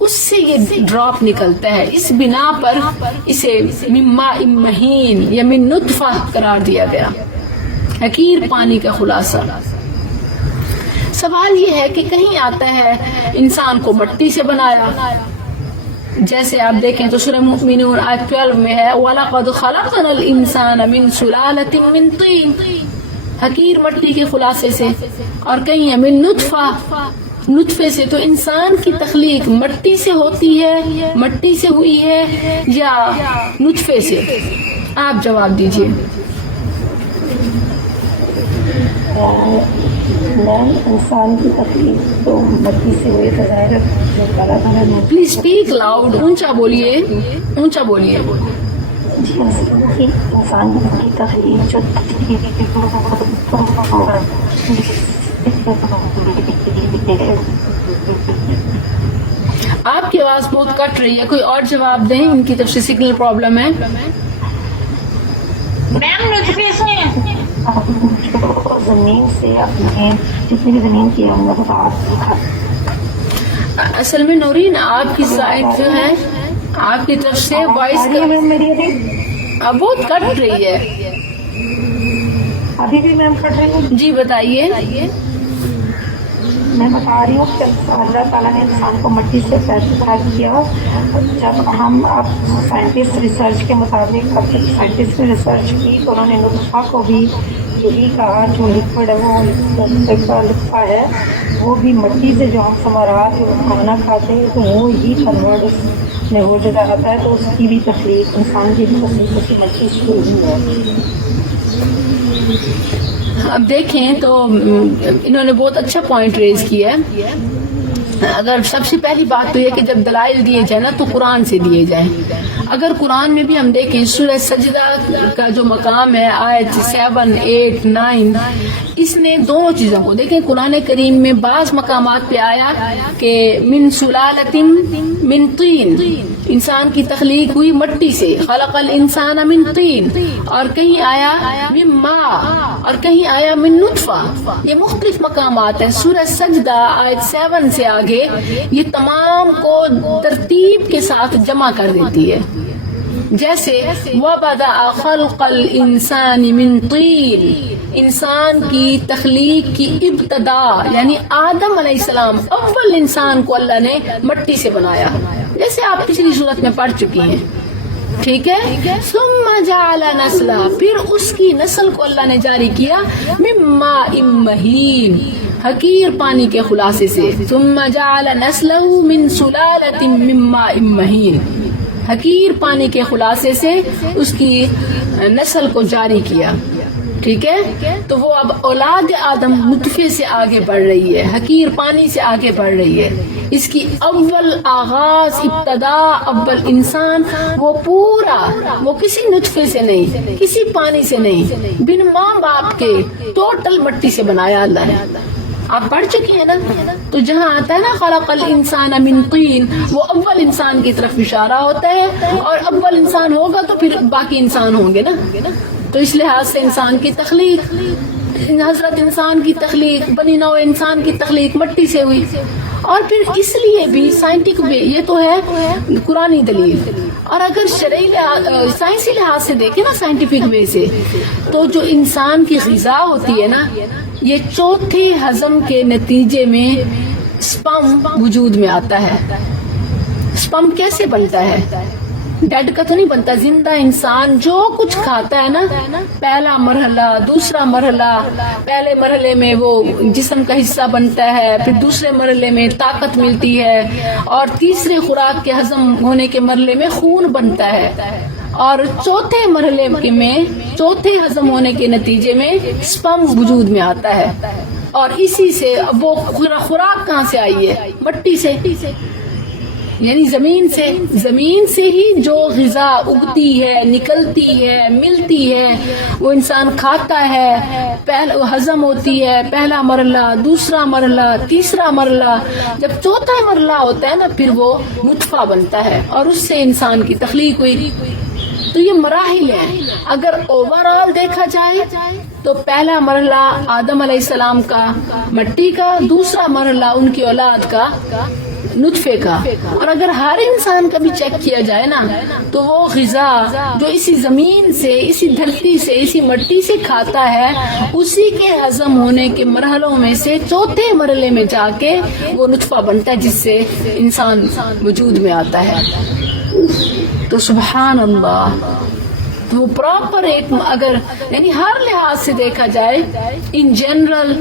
اس سے یہ ڈراپ نکلتا ہے. اس بنا پر اسے من ماء مہین یا من نطفہ قرار دیا گیا، حقیر پانی کا خلاصہ. سوال یہ ہے کہ کہیں آتا ہے انسان کو مٹی سے بنایا. جیسے آپ دیکھیں تو سورہ المؤمنون آیت 12 میں ہے وَلَقَدْ خَلَقْنَا الْإِنسَانَ مِنْ سُلَالَةٍ مِنْ طِينٍ، حقیر مٹی کے خلاصے سے. اور کہیں ہے من نطفہ نطفے سے، تو انسان کی تخلیق مٹی سے ہوتی ہے، مٹی سے ہوئی ہے یا نطفے سے؟ آپ جواب دیجیے۔ انسان کی تخلیق تو مٹی سے ہوئی تو ظاہر اللہ تعالیٰ نے پلیز اسپیک لاؤڈ، اونچا بولیے، اونچا بولیے۔ انسان کی تخلیق جو آپ کی آواز بہت کٹ رہی ہے، کوئی اور جواب دیں، ان کی طرف سے سگنل پرابلم ہے۔ میم نطفے سے زمین سے اپنے جتنی بھی زمین کی اصل میں نورین آپ کی سائڈ جو ہے، آپ کی طرف سے وائس میری بہت کٹ رہی ہے۔ ابھی بھی میم کٹ رہی ہوں۔ جی بتائیے۔ میں بتا رہی ہوں کہ اللہ تعالیٰ نے انسان کو مٹی سے پیدا کیا۔ جب ہم اب سائنٹسٹ ریسرچ کے مطابق اب جب سائنٹسٹ نے ریسرچ کی تو انہوں نے نطفہ کو بھی یہی کہا، جو لکوڈ ہے وہ لطفہ ہے، وہ بھی مٹی سے جو ہم ثمرات کھانا کھاتے ہیں تو وہ ہی کنورٹ میں ہو جاتا ہے، تو اس کی بھی تخلیق، انسان کی بھی تخلیق اسی مٹی سے ہوئی ہے۔ اب دیکھیں تو انہوں نے بہت اچھا پوائنٹ ریز کیا ہے۔ اگر سب سے پہلی بات تو یہ کہ جب دلائل دیے جائیں نا تو قرآن سے دیے جائیں۔ اگر قرآن میں بھی ہم دیکھیں سورہ سجدہ کا جو مقام ہے، آیت 7، 8، 9، اس نے دونوں چیزوں کو دیکھیں۔ قرآن کریم میں بعض مقامات پہ آیا کہ من سلالۃ من طین، انسان کی تخلیق ہوئی مٹی سے، خلق الانسان من طین، اور کہیں آیا من ماء، اور کہیں آیا من نطفہ۔ یہ مختلف مقامات ہیں۔ سورہ سجدہ آیت 7 سے آگے یہ تمام کو ترتیب کے ساتھ جمع کر دیتی ہے، جیسے وَبَدَأَ خَلْقَ الْإِنسَانِ مِنْ طِينٍ، انسان کی تخلیق کی ابتدا یعنی آدم علیہ السلام، اول انسان کو اللہ نے مٹی سے بنایا، جیسے آپ پچھلی صورت میں پڑھ چکی ہیں، ٹھیک ہے۔ ثم جعل نسلا، پھر اس کی نسل کو اللہ نے جاری کیا من ماء مہین، حقیر پانی کے خلاصے سے۔ ثم جعل نسلہ من سلالۃ من ماء مہین، حقیر پانی کے خلاصے سے اس کی نسل کو جاری کیا، ٹھیک ہے۔ تو وہ اب اولاد آدم نطفے سے آگے بڑھ رہی ہے، حقیر پانی سے آگے بڑھ رہی ہے۔ اس کی اول آغاز، ابتدا، اول انسان وہ پورا، وہ کسی نطفے سے نہیں، کسی پانی سے نہیں، بن ماں باپ کے ٹوٹل مٹی سے بنایا اللہ نے۔ آپ پڑھ چکی ہیں نا؟ تو جہاں آتا ہے نا خلق الانسان من طین، وہ اول انسان کی طرف اشارہ ہوتا ہے، اور اول انسان ہوگا تو پھر باقی انسان ہوں گے نا۔ تو اس لحاظ سے انسان کی تخلیق، حضرت انسان کی تخلیق، بنی نوع انسان کی تخلیق مٹی سے ہوئی۔ اور پھر اس لیے بھی سائنٹفک وے، یہ تو ہے قرآنی دلیل، اور اگر شرعی سائنسی لحاظ سے دیکھیں نا، سائنٹیفک وے سے، تو جو انسان کی غذا ہوتی ہے نا، یہ چوتھے ہضم کے نتیجے میں سپرم وجود میں آتا ہے۔ سپرم کیسے بنتا ہے؟ ڈیڈ کا تو نہیں بنتا، زندہ انسان جو کچھ کھاتا ہے نا، پہلا مرحلہ، دوسرا مرحلہ، پہلے مرحلے میں وہ جسم کا حصہ بنتا ہے، پھر دوسرے مرحلے میں طاقت ملتی ہے، اور تیسرے خوراک کے ہضم ہونے کے مرحلے میں خون بنتا ہے، اور چوتھے مرحلے میں، چوتھے ہضم ہونے کے نتیجے میں سپرم وجود میں آتا ہے۔ اور اسی سے وہ خوراک کہاں سے آئی ہے؟ مٹی سے، یعنی زمین سے ہی جو غذا اگتی ہے، نکلتی ہے، ملتی ہے، وہ انسان کھاتا ہے، پہلا ہضم ہوتی ہے، پہلا مرحلہ، دوسرا مرحلہ، تیسرا مرحلہ، جب چوتھا مرحلہ ہوتا ہے نا، پھر وہ نطفہ بنتا ہے، اور اس سے انسان کی تخلیق ہوئی۔ تو یہ مراحل ہیں۔ اگر اوور آل دیکھا جائے تو پہلا مرحلہ آدم علیہ السلام کا مٹی کا، دوسرا مرحلہ ان کی اولاد کا نطفے کا، اور اگر ہر انسان کا بھی چیک کیا جائے نا، تو وہ غذا جو اسی زمین سے، اسی دھرتی سے، اسی مٹی سے کھاتا ہے، اسی کے ہضم ہونے کے مرحلوں میں سے چوتھے مرحلے میں جا کے وہ نطفہ بنتا ہے، جس سے انسان وجود میں آتا ہے۔ تو سبحان اللہ، تو وہ پراپر ایک اگر یعنی ہر لحاظ سے دیکھا جائے ان جنرل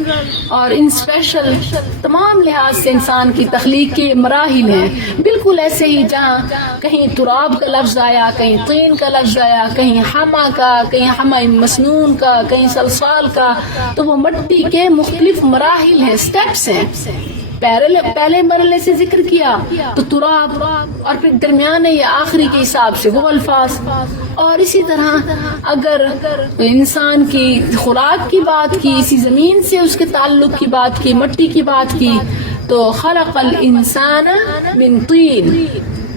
اور ان اسپیشل تمام لحاظ سے انسان کی تخلیق کے مراحل ہیں. بالکل ایسے ہی جہاں کہیں تراب کا لفظ آیا, کہیں طین کا لفظ آیا, کہیں حما کا, کہیں حما مسنون کا, کہیں صلصال کا, تو وہ مٹی کے مختلف مراحل ہیں, سٹیپس ہیں. پہلے مرحلے سے ذکر کیا تو تراب, اور پھر درمیانے یا آخری کے حساب سے وہ الفاظ. اور اسی طرح اگر انسان کی خوراک کی بات کی, اسی زمین سے اس کے تعلق کی بات کی, مٹی کی بات کی, تو خلق الانسان من طین.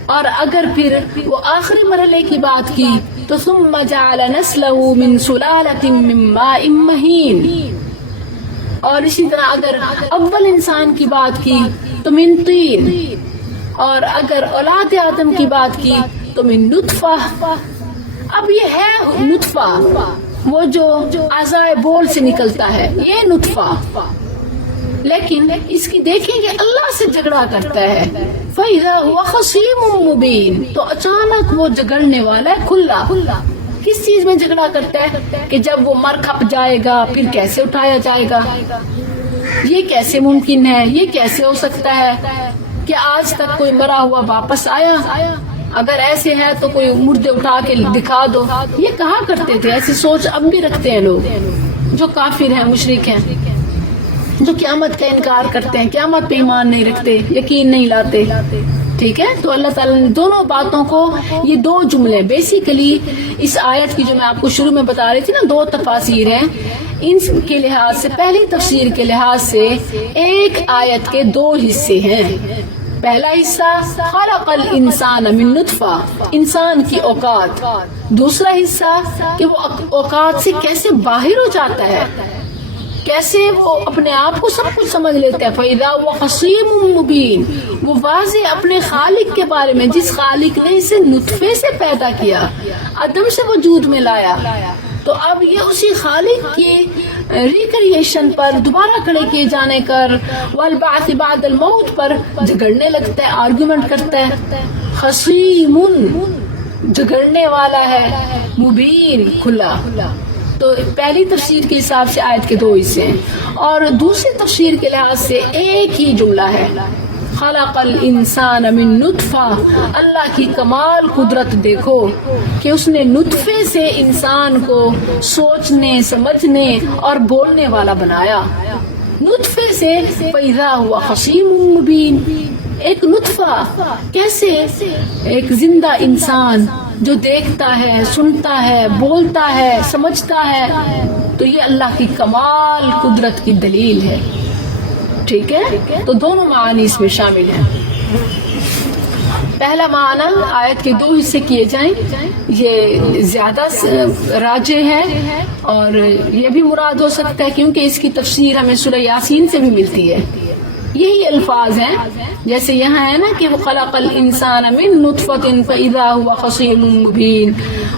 اور اگر پھر وہ آخری مرحلے کی بات کی تو ثم جعل نسلہ من سلالۃ من ماء مہین. اور اسی طرح اگر اول انسان کی بات کی تو من طین, اور اگر اولاد آدم کی بات کی تو من نطفہ. اب یہ ہے نطفہ, وہ جو اعضائے بول سے نکلتا ہے, یہ نطفہ. لیکن اس کی دیکھیں کہ اللہ سے جھگڑا کرتا ہے, فَإِذَا هُوَ خَصِيمٌ مُبِينٌ, تو اچانک وہ جھگڑنے والا ہے کھلا. کس چیز میں جھگڑا کرتا ہے کہ جب وہ مر کھپ جائے گا پھر کیسے اٹھایا جائے گا, یہ کیسے ممکن ہے, یہ کیسے ہو سکتا ہے کہ آج تک کوئی مرا ہوا واپس آیا, اگر ایسے ہے تو کوئی مردے اٹھا کے دکھا دو. یہ کہا کرتے تھے, ایسی سوچ اب بھی رکھتے ہیں لوگ جو کافر ہیں, مشرک ہیں, جو قیامت کا انکار کرتے ہیں, قیامت پہ ایمان نہیں رکھتے, یقین نہیں لاتے. ٹھیک ہے, تو اللہ تعالیٰ نے دونوں باتوں کو, یہ دو جملے بیسیکلی اس آیت کی جو میں آپ کو شروع میں بتا رہی تھی نا, دو تفاسیر ہیں, ان کے لحاظ سے, پہلی تفسیر کے لحاظ سے ایک آیت کے دو حصے ہیں. پہلا حصہ خلق الانسان من نطفہ, انسان کی اوقات. دوسرا حصہ کہ وہ اوقات سے کیسے باہر ہو جاتا ہے, کیسے وہ اپنے آپ کو سب کچھ سمجھ لیتا ہے. فَإِذَا هُوَ خَصِيمٌ مُبِينٌ, وہ واضح اپنے خالق کے بارے میں, جس خالق نے اسے نطفے سے پیدا کیا, عدم سے وجود میں لایا. تو اب یہ اسی خالق کی ریکریشن پر, دوبارہ کھڑے کیے جانے پر, والبعث بعد الموت پر جھگڑنے لگتا ہے, آرگومنٹ کرتا ہے. خصیمٌ, جھگڑنے والا ہے, مبین, کھلا. تو پہلی تفسیر کے حساب سے آیت کے دو حصے ہیں, اور دوسری تفسیر کے لحاظ سے ایک ہی جملہ ہے, خلق الانسان من نطفہ. اللہ کی کمال قدرت دیکھو کہ اس نے نطفے سے انسان کو سوچنے, سمجھنے اور بولنے والا بنایا. نطفے سے فَإِذَا هُوَ خَصِيمٌ مُبِينٌ, ایک نطفہ, کیسے ایک زندہ انسان جو دیکھتا ہے, سنتا ہے, بولتا ہے, سمجھتا ہے. تو یہ اللہ کی کمال قدرت کی دلیل ہے. ٹھیک ہے, تو دونوں معنی اس میں شامل ہیں. پہلا معنی آیت کے دو حصے کیے جائیں, یہ زیادہ راجح ہے, اور یہ بھی مراد ہو سکتا ہے کیونکہ اس کی تفسیر ہمیں سورہ یاسین سے بھی ملتی ہے. یہی الفاظ ہیں جیسے یہاں ہے نا کہ وہ خلق الانسان من نطفۃ فاذا هو خصیم مبین,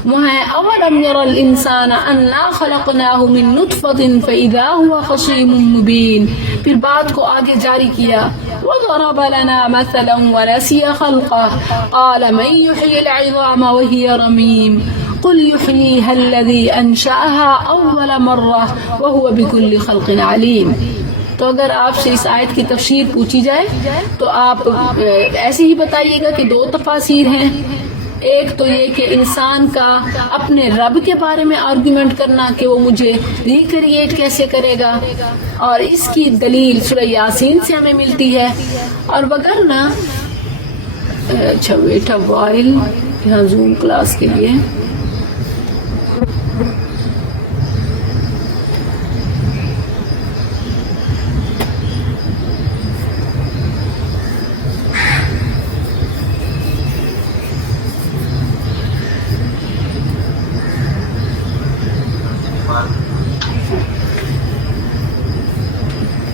وہ ہے اولم ير الانسان انا خلقناه من نطفۃ فاذا هو خصیم مبین. پھر بات کو آگے جاری کیا, وضرب لنا مثلا ونسي خلقه قال من يحيي العظام وهي رميم قل يحييها الذي انشأها اول مرة وهو بكل خلق عليم. تو اگر آپ سے اس آیت کی تفسیر پوچھی جائے تو آپ ایسے ہی بتائیے گا کہ دو تفاسیر ہیں. ایک تو یہ کہ انسان کا اپنے رب کے بارے میں آرگومنٹ کرنا کہ وہ مجھے ریکریٹ کیسے کرے گا, اور اس کی دلیل سورہ یاسین سے ہمیں ملتی ہے. اور وگرنہ اچھا بیٹا وائل یہاں زوم کلاس کے لیے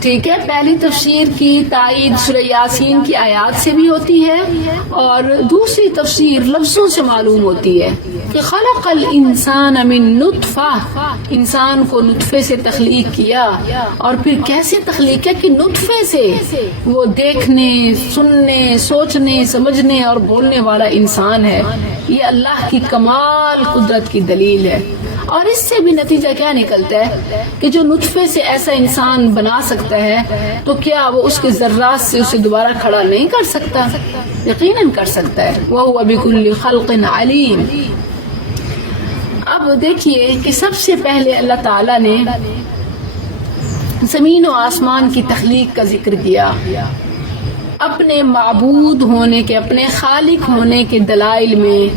ٹھیک ہے. پہلی تفسیر کی تائید سورہ یاسین کی آیات سے بھی ہوتی ہے, اور دوسری تفسیر لفظوں سے معلوم ہوتی ہے کہ خلق الانسان من نطفہ، انسان کو نطفے سے تخلیق کیا، اور پھر کیسے تخلیق کیا کہ نطفے سے وہ دیکھنے، سننے، سوچنے، سمجھنے اور بولنے والا انسان ہے۔ یہ اللہ کی کمال قدرت کی دلیل ہے۔ اور اس سے بھی نتیجہ کیا نکلتا ہے کہ جو نطفے سے ایسا انسان بنا سکتا ہے تو کیا وہ اس کے ذرات سے اسے دوبارہ کھڑا نہیں کر سکتا؟ یقیناً کر سکتا ہے۔ وَهُوَ بِكُلِّ خَلْقٍ عَلِيمٌ۔ اب دیکھیے کہ سب سے پہلے اللہ تعالیٰ نے زمین و آسمان کی تخلیق کا ذکر کیا، اپنے معبود ہونے کے، اپنے خالق ہونے کے دلائل میں،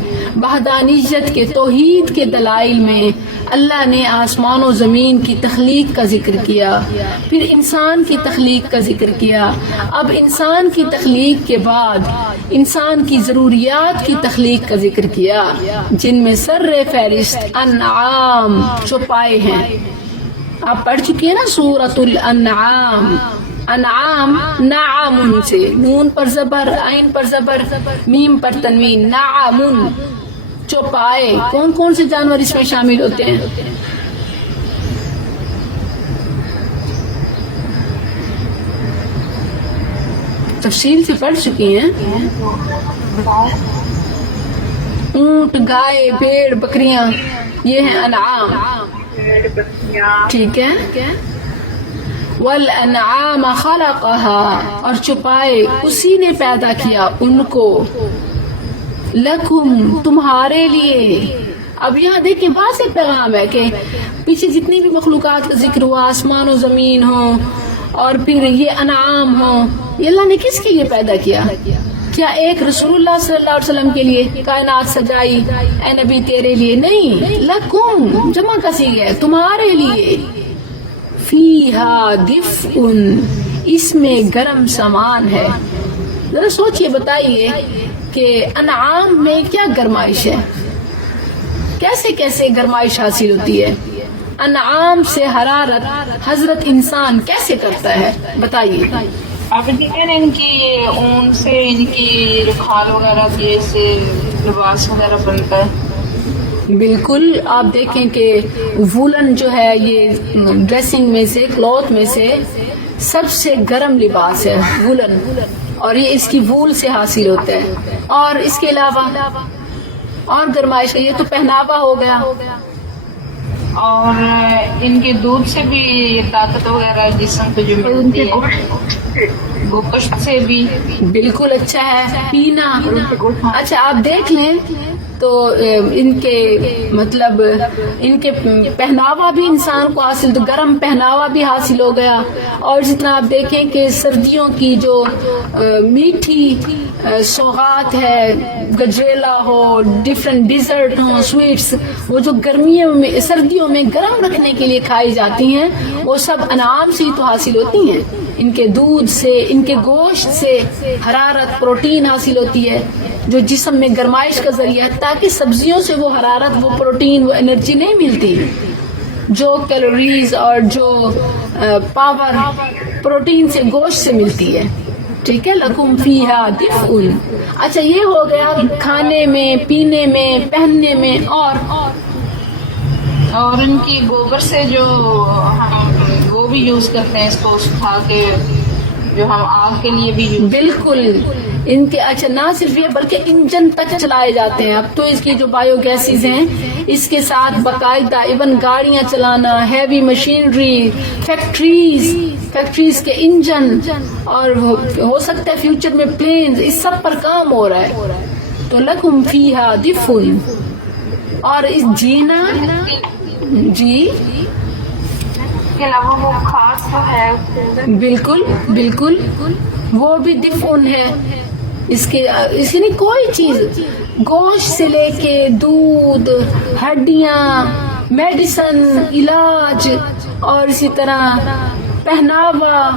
وحدانیت کے، توحید کے دلائل میں اللہ نے آسمان و زمین کی تخلیق کا ذکر کیا، پھر انسان کی تخلیق کا ذکر کیا۔ اب انسان کی تخلیق کے بعد انسان کی ضروریات کی تخلیق کا ذکر کیا، جن میں سر فہرست انعام چوپائے ہیں۔ آپ پڑھ چکی ہیں نا سورۃ الانعام۔ انعام نعام سے، نون پر زبر، عین پر زبر، میم پر تنوین، نعام چوپائے۔ کون کون سے جانور اس میں شامل ہوتے ہیں؟ تفصیل سے پڑھ چکی ہیں۔ اونٹ، گائے، بھیڑ، بکریاں، یہ ہیں انعام، ٹھیک ہے۔ والانعام خلقها، اور چوپائے اسی نے پیدا کیا ان کو، لکم تمہارے لیے۔ اب یہاں دیکھیں بات ایک پیغام ہے کہ پیچھے جتنی بھی مخلوقات کا ذکر ہوا، آسمان و زمین ہو اور پھر یہ انعام ہو، یہ اللہ نے کس کے لیے پیدا کیا؟ کیا ایک رسول اللہ صلی اللہ علیہ وسلم کے لیے کائنات سجائی اے نبی تیرے لیے؟ نہیں، لکم جمع کا صیغہ ہے، تمہارے لیے۔ فیہا دفء، اس میں گرم سامان ہے۔ ذرا سوچئے، بتائیے کہ انعام میں کیا گرمائش ہے، کیسے کیسے گرمائش حاصل ہوتی ہے؟ انعام سے حرارت حضرت انسان کیسے کرتا ہے بتائیے؟ آپ دیکھیں نا ان کی اون سے، ان کی جو کھال وغیرہ کی سے لباس وغیرہ بنتا ہے۔ بالکل، آپ دیکھیں کہ وولن جو ہے یہ ڈریسنگ میں سے، کلوتھ میں سے سب سے گرم لباس ہے وولن، اور یہ اس کی وول سے حاصل ہوتا ہے۔ اور اس کے علاوہ اور گرمائش ہے، یہ تو پہناوا ہو گیا۔ اور ان کے دودھ سے بھی یہ طاقت وغیرہ جسم کو جو ملتی ہے، گوشت سے بھی بالکل اچھا ہے پینا۔ اچھا آپ دیکھ لیں تو ان کے مطلب ان کے پہناوا بھی انسان کو حاصل، تو گرم پہناوا بھی حاصل ہو گیا۔ اور جتنا آپ دیکھیں کہ سردیوں کی جو میٹھی سوغات ہے، گجریلا ہو، ڈفرینٹ ڈیزرٹ ہوں، سویٹس، وہ جو گرمیوں میں، سردیوں میں گرم رکھنے کے لیے کھائی جاتی ہیں، وہ سب انعام سے ہی تو حاصل ہوتی ہیں۔ ان کے دودھ سے، ان کے گوشت سے حرارت، پروٹین حاصل ہوتی ہے جو جسم میں گرمائش کا ذریعہ ہے، تاکہ سبزیوں سے وہ حرارت، وہ پروٹین، وہ انرجی نہیں ملتی جو کیلوریز اور جو پاور پروٹین سے، گوشت سے ملتی ہے، ٹھیک ہے۔ لکم فیہا دفء۔ اچھا یہ ہو گیا کھانے میں، پینے میں، پہننے میں، اور ان کی گوبر سے جو ہم وہ بھی یوز کرتے ہیں، اس کو سکھا کے جو ہم آگ کے لیے بھی یوز، بالکل ان کے اچھا نہ صرف یہ بلکہ انجن تک چلائے جاتے ہیں اب تو، اس کی جو بایو گیسز ہیں اس کے ساتھ باقاعدہ ایون گاڑیاں چلانا، ہیوی مشینری، فیکٹریز کے انجن، اور ہو سکتا ہے فیوچر میں پلینز، اس سب پر کام ہو رہا ہے۔ تو لکم فیہا دفء، اور اس جینا جی کے علاوہ وہ خاص جو ہے بالکل بالکل وہ بھی دفء ہے۔ اس کے نہیں کوئی چیز، گوشت سے لے کے دودھ، ہڈیاں، میڈیسن، علاج، اور اسی طرح پہناوا،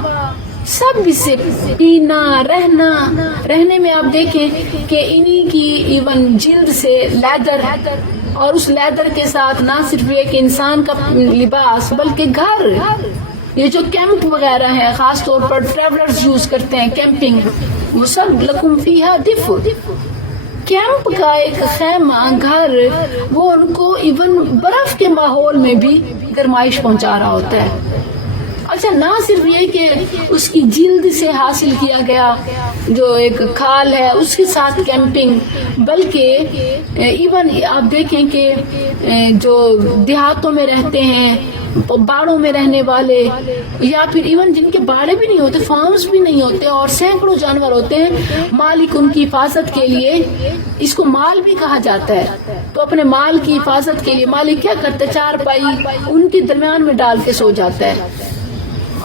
سب اس سے، پینا، رہنے میں آپ دیکھیں کہ انہی کی ایون جلد سے لیدر، اور اس لیدر کے ساتھ نہ صرف یہ کہ انسان کا لباس بلکہ گھر، یہ جو کیمپ وغیرہ ہے خاص طور پر ٹریولرز یوز کرتے ہیں کیمپنگ، وہ سب لکم فیہا دفء، کیمپ کا ایک خیمہ گھر، وہ ان کو ایون برف کے ماحول میں بھی گرمائش پہنچا رہا ہوتا ہے۔ اچھا، نہ صرف یہ کہ اس کی جلد سے حاصل کیا گیا جو ایک کھال ہے اس کے ساتھ کیمپنگ، بلکہ ایون آپ دیکھیں کہ جو دیہاتوں میں رہتے ہیں، باڑوں میں رہنے والے، یا پھر ایون جن کے باڑے بھی نہیں ہوتے، فارمز بھی نہیں ہوتے، اور سینکڑوں جانور ہوتے ہیں، مالک ان کی حفاظت کے لیے، اس کو مال بھی کہا جاتا ہے، تو اپنے مال کی حفاظت کے لیے مالک کیا کرتا ہے، چارپائی ان کے درمیان میں ڈال کے سو جاتا ہے،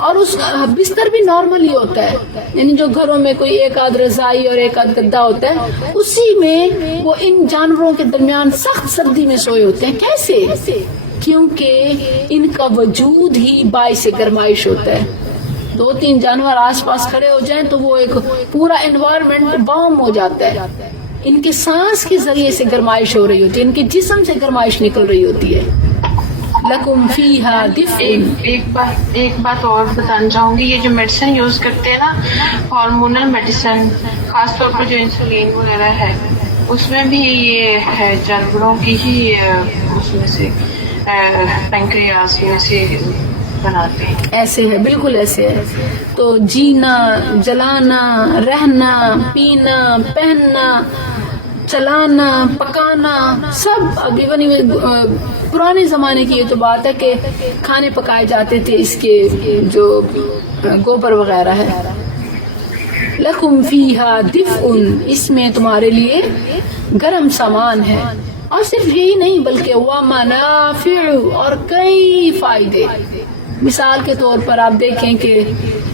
اور اس بستر بھی نارمل ہی ہوتا ہے، یعنی جو گھروں میں کوئی ایک آدھ رضائی اور ایک آدھ گدا ہوتا ہے، اسی میں وہ ان جانوروں کے درمیان سخت سردی میں سوئے ہوتے ہیں۔ کیسے؟ کیونکہ ان کا وجود ہی باعث گرمائش ہوتا ہے۔ 2-3 جانور آس پاس کھڑے ہو جائیں تو وہ ایک پورا انوائرمنٹ بام ہو جاتا ہے، ان کے سانس کے ذریعے سے گرمائش ہو رہی ہوتی ہے، ان کے جسم سے گرمائش نکل رہی ہوتی ہے۔ لکم فیہا دفء۔ ایک بات اور بتانا چاہوں گی، یہ جو میڈیسن یوز کرتے ہیں نا، ہارمونل میڈیسن، خاص طور پر جو انسولین وغیرہ ہے، اس میں بھی یہ ہے جانوروں کی ہی اس میں سے پینکریاس میں سے بناتے ہیں۔ ایسے ہے، بالکل ایسے ہے۔ تو جینا، جلانا، رہنا، پینا، پہننا، چلانا، پکانا، سب اب ایون پرانے زمانے کی یہ تو بات ہے کہ کھانے پکائے جاتے تھے اس کے جو گوبر وغیرہ ہے۔ لکم فیہا دفء، اس میں تمہارے لیے گرم سامان ہے، اور صرف یہی نہیں بلکہ ومنافع، اور کئی فائدے۔ مثال کے طور پر آپ دیکھیں کہ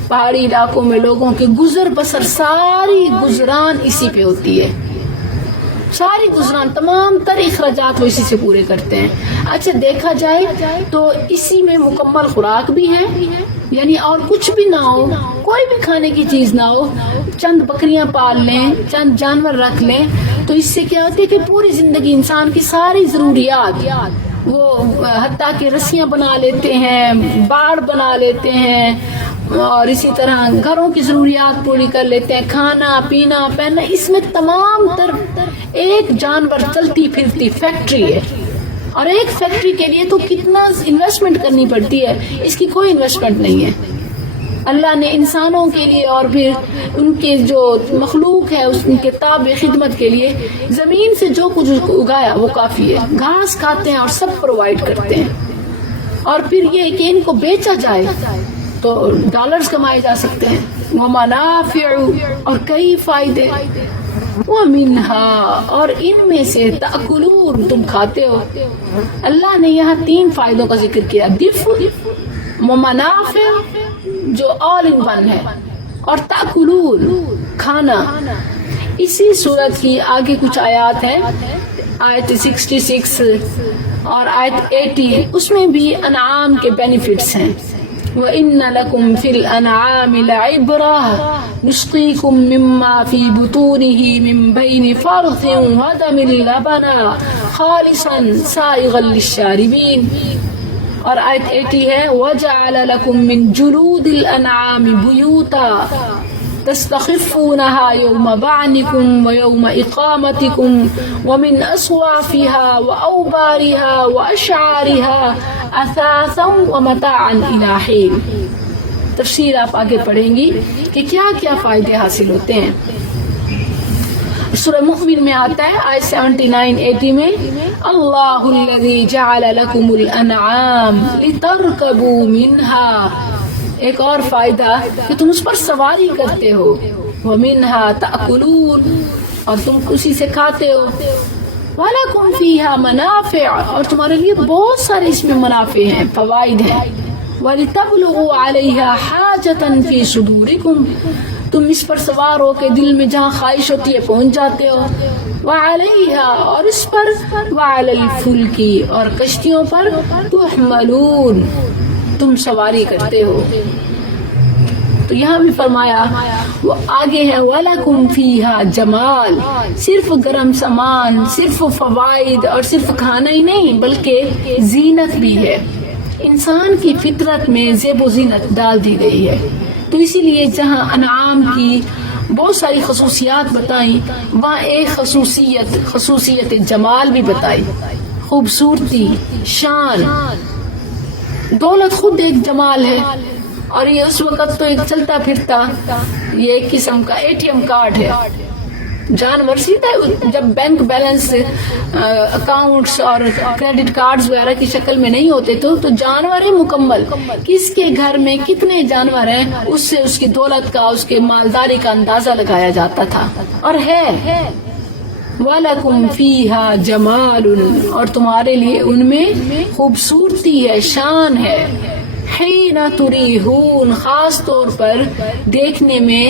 پہاڑی علاقوں میں لوگوں کے گزر بسر، ساری گزران اسی پہ ہوتی ہے، ساری گزران، تمام تر اخراجات وہ اسی سے پورے کرتے ہیں۔ اچھا، دیکھا جائے تو اسی میں مکمل خوراک بھی ہے، یعنی اور کچھ بھی نہ ہو، کوئی بھی کھانے کی چیز نہ ہو، چند بکریاں پال لیں، چند جانور رکھ لیں، تو اس سے کیا ہوتی ہے کہ پوری زندگی انسان کی ساری ضروریات، وہ حتیٰ کہ رسیاں بنا لیتے ہیں، باڑ بنا لیتے ہیں، اور اسی طرح گھروں کی ضروریات پوری کر لیتے ہیں، کھانا پینا پہننا، اس میں تمام تر ایک جانور چلتی پھرتی فیکٹری ہے، اور ایک فیکٹری کے لیے تو کتنا انویسٹمنٹ کرنی پڑتی ہے، اس کی کوئی انویسٹمنٹ نہیں ہے۔ اللہ نے انسانوں کے لیے اور پھر ان کے جو مخلوق ہے اس کے تابع خدمت کے لیے زمین سے جو کچھ اگایا وہ کافی ہے، گھاس کھاتے ہیں اور سب پرووائڈ کرتے ہیں، اور پھر یہ کہ ان کو بیچا جائے تو ڈالرز کمائے جا سکتے ہیں۔ ومنافع، اور کئی فائدے، ومنہا، اور ان میں سے تأکلون، تم کھاتے ہو۔ اللہ نے یہاں 3 فائدوں کا ذکر کیا، دفء، ومنافع جو آل ان ون ہے، اور تأکلون، کھانا۔ اسی صورت کی آگے کچھ آیات ہیں، آیت 66 اور آیت 80، اس میں بھی انعام کے بینیفٹس ہیں۔ وَإِنَّ لَكُمْ فِي الْأَنْعَامِ لَعِبْرَةً نُسْقِيكُم مِّمَّا فِي بُطُونِهِ مِن بَيْنِ فَرْثٍ وَدَمٍ لَبَنًا خَالِصًا سَائِغًا لِلشَّارِبِينَ، اور آیت 80 ہے وَجَعَلَ لَكُم مِّن جُلُودِ الْأَنْعَامِ بُيُوتًا تستخفونها يوم بعثكم ويوم إقامتكم ومن أصوافها وأوبارها وأشعارها أثاثا ومتاعا إلى حين۔ تفسیر آپ آگے پڑھیں گی کہ کیا کیا فائدے حاصل ہوتے ہیں۔ سورہ مؤمن میں آتا ہے آیت 79-80 میں، اللہ الذی جعل لکم الانعام لترکبوا منها، ایک اور فائدہ کہ تم اس پر سواری کرتے ہو، وَمِنْهَا تَأْكُلُونَ، اور تم اسی سے کھاتے ہو، وَلَكُمْ فِيهَا مَنَافِعُ، اور تمہارے لیے بہت سارے اس میں منافع ہیں، فوائد ہیں، وَلِتَبْلُغُوا عَلَيْهَا حَاجَةً فِي صُدُورِكُمْ، تم اس پر سوار ہو کے دل میں جہاں خواہش ہوتی ہے پہنچ جاتے ہو، وَعَلَيْهَا، اور اس پر، وَعَلَى الْفُلْكِ، اور کشتیوں پر، تُحْمَلُونَ، تم سواری کرتے ہو۔ تو یہاں بھی فرمایا، وہ آگے ہے وَلَكُمْ فِيهَا جَمَال، صرف گرم سامان، صرف فوائد اور صرف کھانا ہی نہیں بلکہ زینت بھی ہے۔ انسان کی فطرت میں زیب و زینت ڈال دی گئی ہے، تو اسی لیے جہاں انعام کی بہت ساری خصوصیات بتائیں، وہاں ایک خصوصیت جمال بھی بتائی، خوبصورتی، شان. دولت خود ایک جمال ہے، اور یہ اس وقت تو ایک چلتا پھرتا یہ ایک قسم کا ATM کارڈ ہے. جانور سیدھا جب بینک بیلنس اکاؤنٹس اور کریڈٹ کارڈز وغیرہ کی شکل میں نہیں ہوتے تو جانور مکمل، کس کے گھر میں کتنے جانور ہیں اس سے اس کی دولت کا، اس کے مالداری کا اندازہ لگایا جاتا تھا. اور ہے وَلَكُمْ فِيهَا جَمَالٌ، اور تمہارے لیے ان میں خوبصورتی ہے، شان ہے. حین تریحون، خاص طور پر دیکھنے میں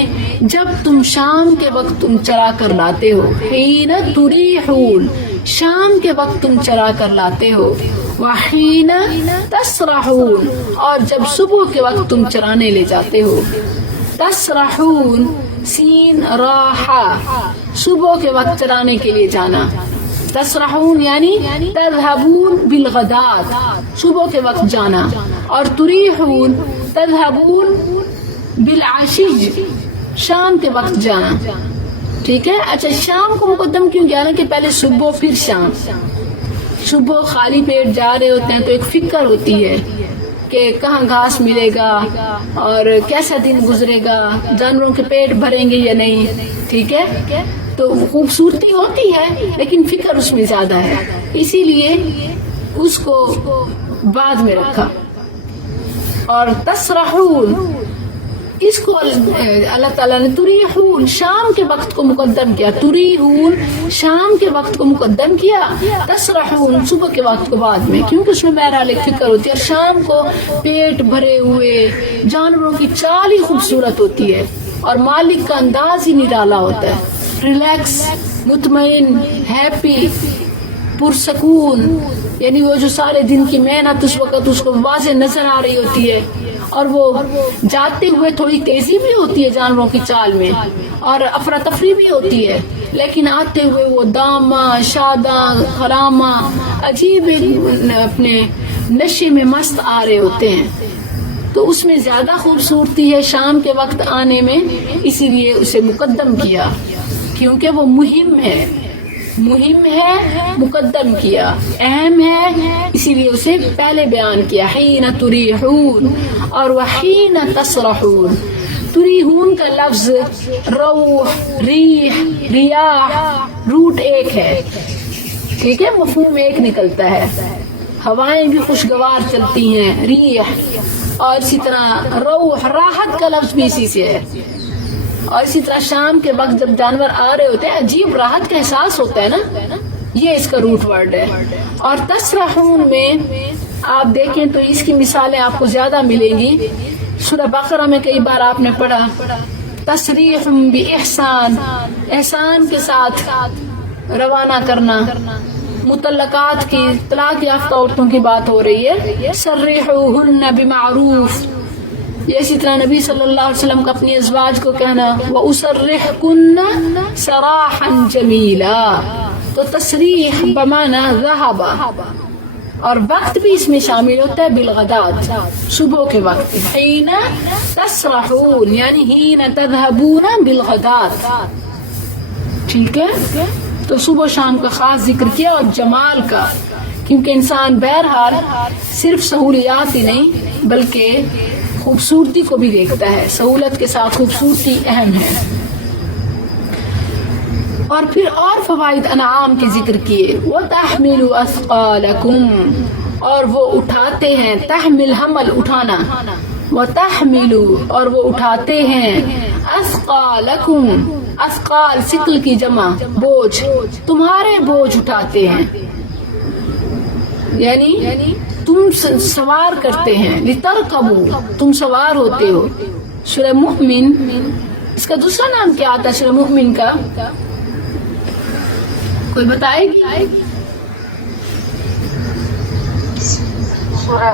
جب تم شام کے وقت تم چرا کر لاتے ہو. حین تریحون، شام کے وقت تم چرا کر لاتے ہو. وحین تسرحون، اور جب صبح کے وقت تم چرانے لے جاتے ہو. تسرحون سین راحہ، صبح کے وقت چرانے کے لیے جانا. تسرحون یعنی تذهبون بالغدات، صبح کے وقت جانا. اور تریحون تذهبون بالعشی، شام کے وقت جانا. ٹھیک ہے. اچھا شام کو مقدم کیوں کیا نا کہ پہلے صبح پھر شام. صبح خالی پیٹ جا رہے ہوتے ہیں تو ایک فکر ہوتی ہے کہ کہاں گھاس ملے گا اور کیسا دن گزرے گا، جانوروں کے پیٹ بھریں گے یا نہیں. ٹھیک ہے. تو خوبصورتی ہوتی ہے لیکن فکر اس میں زیادہ ہے، اسی لیے اس کو بعد میں رکھا. اور تسرحون اس کو اللہ تعالیٰ نے تریحون شام کے وقت کو مقدم کیا. تریحون شام کے وقت کو مقدم کیا، تسرحون صبح کے وقت کو بعد میں، کیونکہ اس میں بہرحال ایک فکر ہوتی ہے. اور شام کو پیٹ بھرے ہوئے جانوروں کی چال ہی خوبصورت ہوتی ہے اور مالک کا انداز ہی نرالا ہوتا ہے. ریلیکس، مطمئن، ہیپی، پرسکون، یعنی وہ جو سارے دن کی محنت اس وقت اس کو واضح نظر آ رہی ہوتی ہے. اور وہ جاتے ہوئے تھوڑی تیزی بھی ہوتی ہے جانوروں کی چال میں اور افراتفری بھی ہوتی ہے، لیکن آتے ہوئے وہ دامہ شاداں خرامہ عجیب اپنے نشے میں مست آ رہے ہوتے ہیں. تو اس میں زیادہ خوبصورتی ہے شام کے وقت آنے میں، اسی لیے اسے مقدم کیا کیونکہ وہ مہم ہے، مقدم کیا، اہم ہے، اسی لیے اسے پہلے بیان کیا. حین تریحون اور وحین تسرحون. تریحون کا لفظ روح، ریح، ریاح، روٹ ایک ہے. ٹھیک ہے، مفہوم ایک نکلتا ہے. ہوائیں بھی خوشگوار چلتی ہیں، ریح، اور اسی طرح روح، راحت کا لفظ بھی اسی سے ہے. اور اسی طرح شام کے وقت جب جانور آ رہے ہوتے ہیں عجیب راحت کا احساس ہوتا ہے نا، یہ اس کا روٹ ورڈ ہے. اور تسرحون میں آپ دیکھیں تو اس کی مثالیں آپ کو زیادہ ملیں گی. سورہ بقرہ میں کئی بار آپ نے پڑھا تسریح باحسان، احسان کے ساتھ روانہ کرنا. مطلقات کی، طلاق یافتہ عورتوں کی بات ہو رہی ہے. سرحوہن بمعروف، یہ اسی طرح نبی صلی اللہ علیہ وسلم کا اپنی ازواج کو کہنا وَأُسَرِّحْكُنَّ سَرَاحًا جَمِيلًا. تو تسریح بمعنی ذہب، اور وقت بھی اس میں شامل ہوتا ہے بالغدات، صبح کے وقت. حین تسرحون یعنی حین تذهبون بالغدات. ٹھیک ہے. تو صبح شام کا خاص ذکر کیا اور جمال کا، کیونکہ انسان بہرحال صرف سہولیات ہی نہیں بلکہ خوبصورتی کو بھی دیکھتا ہے. سہولت کے ساتھ خوبصورتی اہم ہے. اور پھر اور فوائد انعام کے ذکر کیے. وَتَحْمِلُ أَثْقَالَكُمْ، اور وہ اٹھاتے ہیں، تحمل حمل اٹھانا، وَتَحْمِلُ اور وہ اٹھاتے ہیں، أَثْقَالَكُمْ، اثقال ثقل کی جمع بوجھ، تمہارے بوجھ اٹھاتے ہیں، یعنی تم سوار کرتے ہیں. لِتَرْكَبُوا، تم سوار ہوتے ہو. سورہ مؤمن، اس کا دوسرا نام کیا آتا ہے سورہ مؤمن کا؟ کوئی بتائے گی؟ سورہ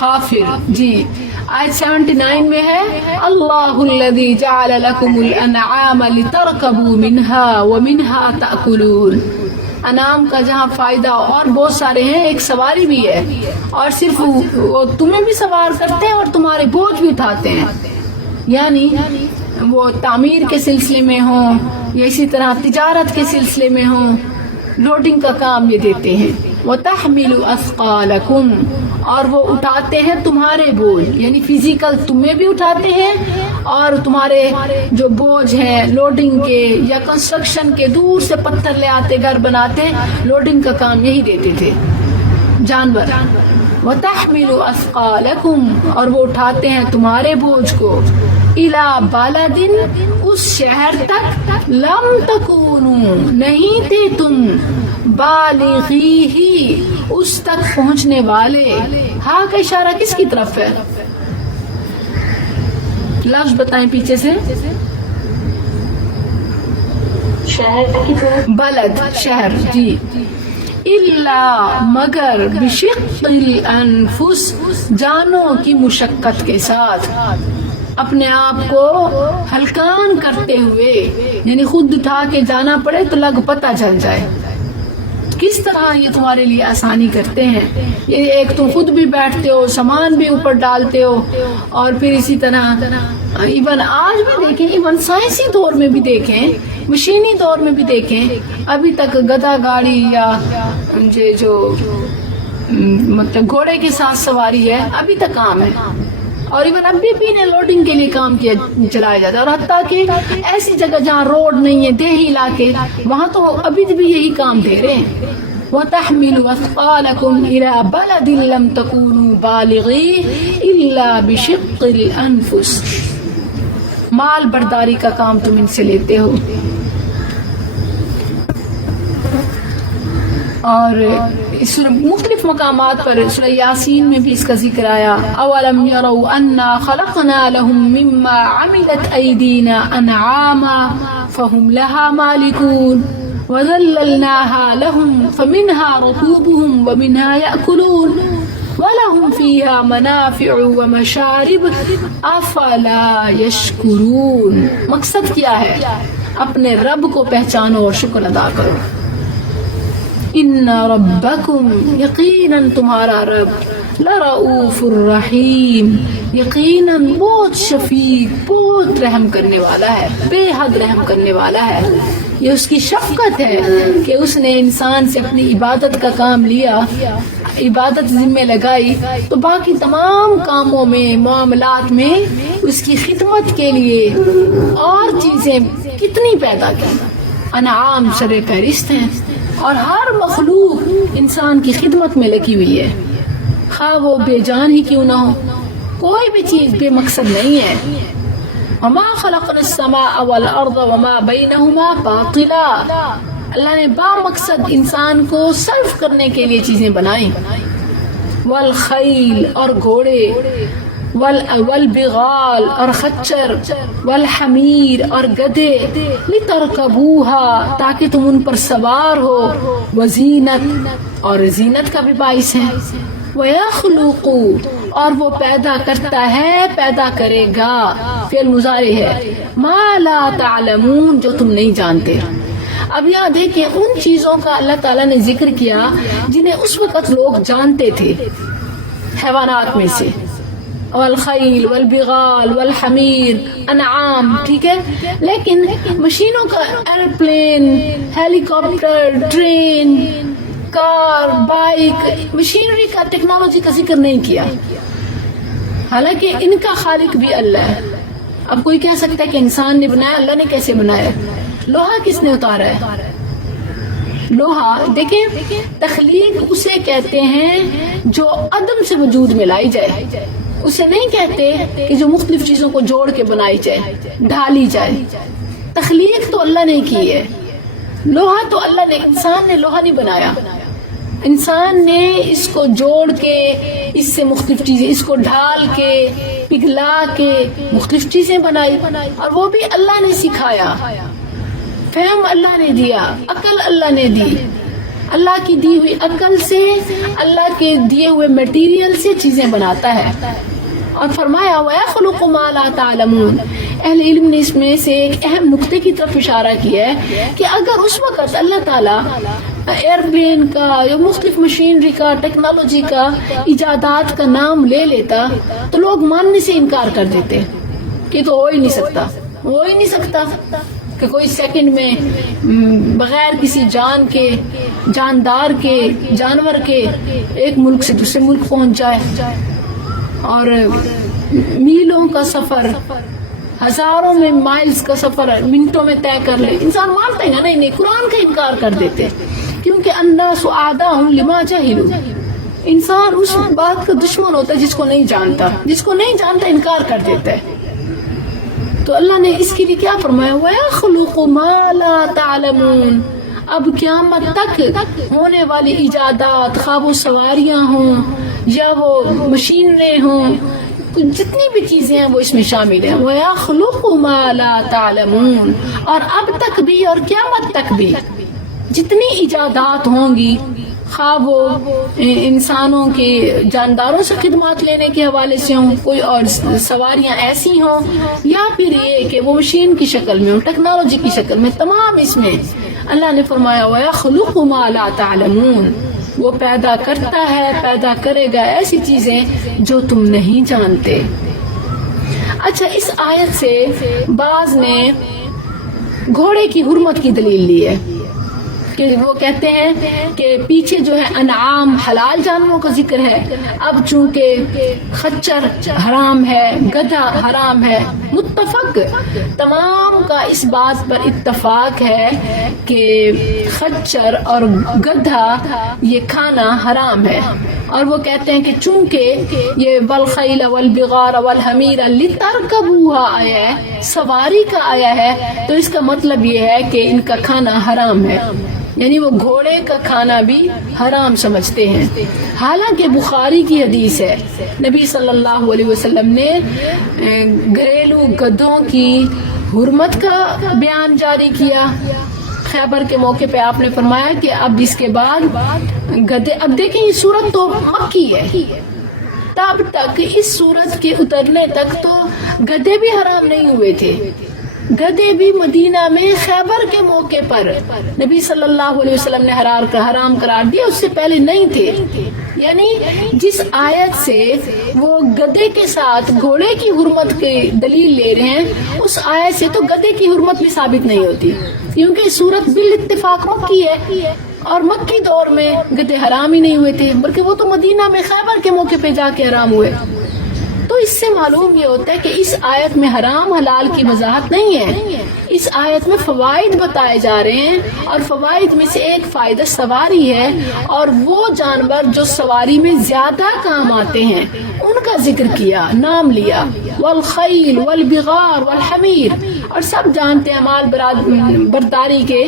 غافر. جی آیت 79 میں ہے اللہ الذی جعل لکم الانعام لترکبوا منها ومنها تأکلون. انعام کا جہاں فائدہ اور بہت سارے ہیں، ایک سواری بھی ہے، اور صرف وہ تمہیں بھی سوار کرتے ہیں اور تمہارے بوجھ بھی اٹھاتے ہیں. یعنی وہ تعمیر کے سلسلے میں ہوں یا اسی طرح تجارت کے سلسلے میں ہوں، لوڈنگ کا کام یہ دیتے ہیں. وَتَحْمِلُ أَثْقَالَكُمْ، اور وہ اٹھاتے ہیں تمہارے بوجھ، یعنی فزیکل تمہیں بھی اٹھاتے ہیں، اور تمہارے جو بوجھ ہیں لوڈنگ کے یا کنسٹرکشن کے، دور سے پتھر لے آتے گھر بناتے، لوڈنگ کا کام یہی دیتے تھے جانور. وَتَحْمِلُ أَثْقَالَكُمْ، اور وہ اٹھاتے ہیں تمہارے بوجھ کو، إِلَى بَلَدٍ، اس شہر تک، لَمْ تَكُونُوا، نہیں تھے تم، بالغیہ، اس تک پہنچنے والے. ہاں کا اشارہ کس کی طرف ہے؟ لفظ بتائیں پیچھے سے. شہر کی طرف. بلد، شہر، جی. الا، مگر، بشق الانفس، جانوں کی مشقت کے ساتھ، اپنے آپ کو ہلکان کرتے ہوئے، یعنی خود اٹھا کے جانا پڑے تو لگ پتہ چل جائے. کس طرح یہ تمہارے لیے آسانی کرتے ہیں. یہ ایک تم خود بھی بیٹھتے ہو، سامان بھی اوپر ڈالتے ہو، اور پھر اسی طرح ایون آج بھی دیکھیں، ایون سائنسی دور میں بھی دیکھیں، مشینی دور میں بھی دیکھیں، ابھی تک گدھا گاڑی یا جو مطلب گھوڑے کے ساتھ سواری ہے ابھی تک عام ہے. اور ایون ابھی بھی نے لوڈنگ کے لیے کام کیا چلایا جاتا ہے. اور حتیٰ کہ ایسی جگہ جہاں روڈ نہیں ہے، دیہی علاقے، وہاں تو ابھی بھی یہی کام دے رہے ہیں. وَتَحْمِلُ أَثْقَالَكُمْ إِلَى بَلَدٍ لَمْ تَكُونُوا بَالِغِيهِ إِلَّا بِشِقِّ الْأَنفُسِ. مال برداری کا کام تم ان سے لیتے ہو. اور اس مختلف مقامات پر سورہ یاسین میں بھی اس کا ذکر آیا. اولم يروا انا خلقنا لهم مما عملت ايدينا انعاما فهم لها مالكون وذللناها لهم فمنها ركوبهم ومنها يأكلون ولهم فيها منافع ومشارب افلا يشكرون. مقصد کیا ہے؟ اپنے رب کو پہچانو اور شکر ادا کرو. ان ربکم، یقیناً تمہارا رب، لرؤوف الرحیم، یقیناً بہت شفیق، بہت رحم کرنے والا ہے، بے حد رحم کرنے والا ہے. یہ اس کی شفقت ہے کہ اس نے انسان سے اپنی عبادت کا کام لیا، عبادت ذمہ لگائی، تو باقی تمام کاموں میں، معاملات میں اس کی خدمت کے لیے اور چیزیں کتنی پیدا کی. انعام سر فہرست ہیں، اور ہر مخلوق انسان کی خدمت میں لگی ہوئی ہے، خواہ وہ بے جان ہی کیوں نہ ہو. کوئی بھی چیز بے مقصد نہیں ہے. وما خلقنا السماء والارض وما بینہما باطلا، اللہ نے با مقصد انسان کو صرف کرنے کے لیے چیزیں بنائیں. والخیل، اور گھوڑے، والبغال، اور خچر، والحمیر، اور گدھے، لترکبوها، تاکہ تم ان پر سوار ہو، وزینت، اور زینت کا بھی باعث ہے. وَيَخْلُقُ، اور وہ پیدا کرتا ہے، پیدا کرے گا، فعل مضارع ہے، مَا لَا تَعْلَمُونَ، جو تم نہیں جانتے. اب یہاں دیکھیں ان چیزوں کا اللہ تعالیٰ نے ذکر کیا جنہیں اس وقت لوگ جانتے تھے حیوانات میں سے. والخیل، والبغال، والحمیر، انعام، ٹھیک ہے. لیکن مشینوں کا، ایروپلین، ہیلی کاپٹر، ٹرین، کار، بائک، مشینری کا، ٹیکنالوجی کا ذکر نہیں کیا، حالانکہ ان کا خالق بھی اللہ ہے. اب کوئی کہہ سکتا ہے کہ انسان نے بنایا، اللہ نے کیسے بنایا؟ لوہا کس نے اتارا ہے؟ لوہا، دیکھیں تخلیق اسے کہتے ہیں جو عدم سے وجود میں لائی جائے. اسے نہیں کہتے کہ جو مختلف چیزوں کو جوڑ کے بنائی جائے، ڈھالی جائے. تخلیق تو اللہ نے کی ہے. لوہا تو اللہ نے، انسان نے لوہا نہیں بنایا. انسان نے اس کو جوڑ کے، اس سے مختلف چیزیں، اس کو ڈھال کے، پگھلا کے مختلف چیزیں بنائی، اور وہ بھی اللہ نے سکھایا. فہم اللہ نے دیا، عقل اللہ نے دی. اللہ کی دی ہوئی عقل سے، اللہ کے دیے ہوئے میٹیریل سے چیزیں بناتا ہے. اور فرمایا وَيَخْلُقُ مَا لَا تَعْلَمُونَ. اہل علم نے اس میں سے ایک اہم نقطے کی طرف اشارہ کیا ہے کہ اگر اس وقت اللہ تعالیٰ ایئرپلین کا یا مختلف مشینری کا، ٹیکنالوجی کا، ایجادات کا نام لے لیتا تو لوگ ماننے سے انکار کر دیتے کہ تو ہو ہی نہیں سکتا. ہو ہی نہیں سکتا کہ کوئی سیکنڈ میں بغیر کسی جان کے، جاندار کے، جانور کے ایک ملک سے دوسرے ملک پہنچ جائے، اور میلوں کا سفر، ہزاروں میں مائلز کا سفر منٹوں میں طے کر لے. انسان مانتا ہے نا، نہیں قرآن کا انکار کر دیتے، کیونکہ الناس اعداء لما جہلوا. انسان اس بات کا دشمن ہوتا ہے جس کو نہیں جانتا، جس کو نہیں جانتا انکار کر دیتا ہے. تو اللہ نے اس کے لیے کیا فرمایا؟ وَيَخْلُقُ مَا لَا تَعْلَمُونَ. اب قیامت تک ہونے والی ایجادات، خواہ وہ سواریاں ہوں یا وہ مشینیں ہوں، جتنی بھی چیزیں ہیں وہ اس میں شامل ہیں. وَيَخْلُقُ مَا لَا تَعْلَمُونَ. اور اب تک بھی اور قیامت تک بھی جتنی ایجادات ہوں گی، خواہ وہ انسانوں کے جانداروں سے خدمات لینے کے حوالے سے ہوں، کوئی اور سواریاں ایسی ہوں، یا پھر یہ کہ وہ مشین کی شکل میں ہوں، ٹیکنالوجی کی شکل میں، تمام اس میں اللہ نے فرمایا وَيَخْلُقُ مَا لَا تَعْلَمُونَ. وہ پیدا کرتا ہے، پیدا کرے گا ایسی چیزیں جو تم نہیں جانتے. اچھا، اس آیت سے بعض نے گھوڑے کی حرمت کی دلیل لی ہے کہ وہ کہتے ہیں کہ پیچھے جو ہے انعام حلال جانوروں کا ذکر ہے، اب چونکہ خچر حرام ہے، گدھا حرام ہے. متفق تمام کا اس بات پر اتفاق ہے کہ خچر اور گدھا یہ کھانا حرام ہے. اور وہ کہتے ہیں کہ چونکہ یہ والخیل والبغار والحمیر لترکبوها آیا ہے، سواری کا آیا ہے، تو اس کا مطلب یہ ہے کہ ان کا کھانا حرام ہے، یعنی وہ گھوڑے کا کھانا بھی حرام سمجھتے ہیں. حالانکہ بخاری کی حدیث ہے، نبی صلی اللہ علیہ وسلم نے گھریلو گدھوں کی حرمت کا بیان جاری کیا. خیبر کے موقع پہ آپ نے فرمایا کہ اب اس کے بعد گدھے، اب دیکھیں یہ سورت تو مکی ہے، تب تک اس سورت کے اترنے تک تو گدھے بھی حرام نہیں ہوئے تھے. گدھے بھی مدینہ میں خیبر کے موقع پر نبی صلی اللہ علیہ وسلم نے حرام قرار دیا، اس سے پہلے نہیں تھے. یعنی جس آیت سے وہ گدھے کے ساتھ گھوڑے کی حرمت کی دلیل لے رہے ہیں، اس آیت سے تو گدھے کی حرمت بھی ثابت نہیں ہوتی، کیونکہ سورت بالاتفاق مکی ہے، اور مکی دور میں گدھے حرام ہی نہیں ہوئے تھے، بلکہ وہ تو مدینہ میں خیبر کے موقع پہ جا کے حرام ہوئے. تو اس سے معلوم یہ ہوتا ہے کہ اس آیت میں حرام حلال کی وضاحت نہیں ہے، اس آیت میں فوائد بتائے جا رہے ہیں، اور فوائد میں سے ایک فائدہ سواری ہے، اور وہ جانور جو سواری میں زیادہ کام آتے ہیں ان کا ذکر کیا، نام لیا، والخیل والبغار والحمیر. اور سب جانتے ہیں مال برداری کے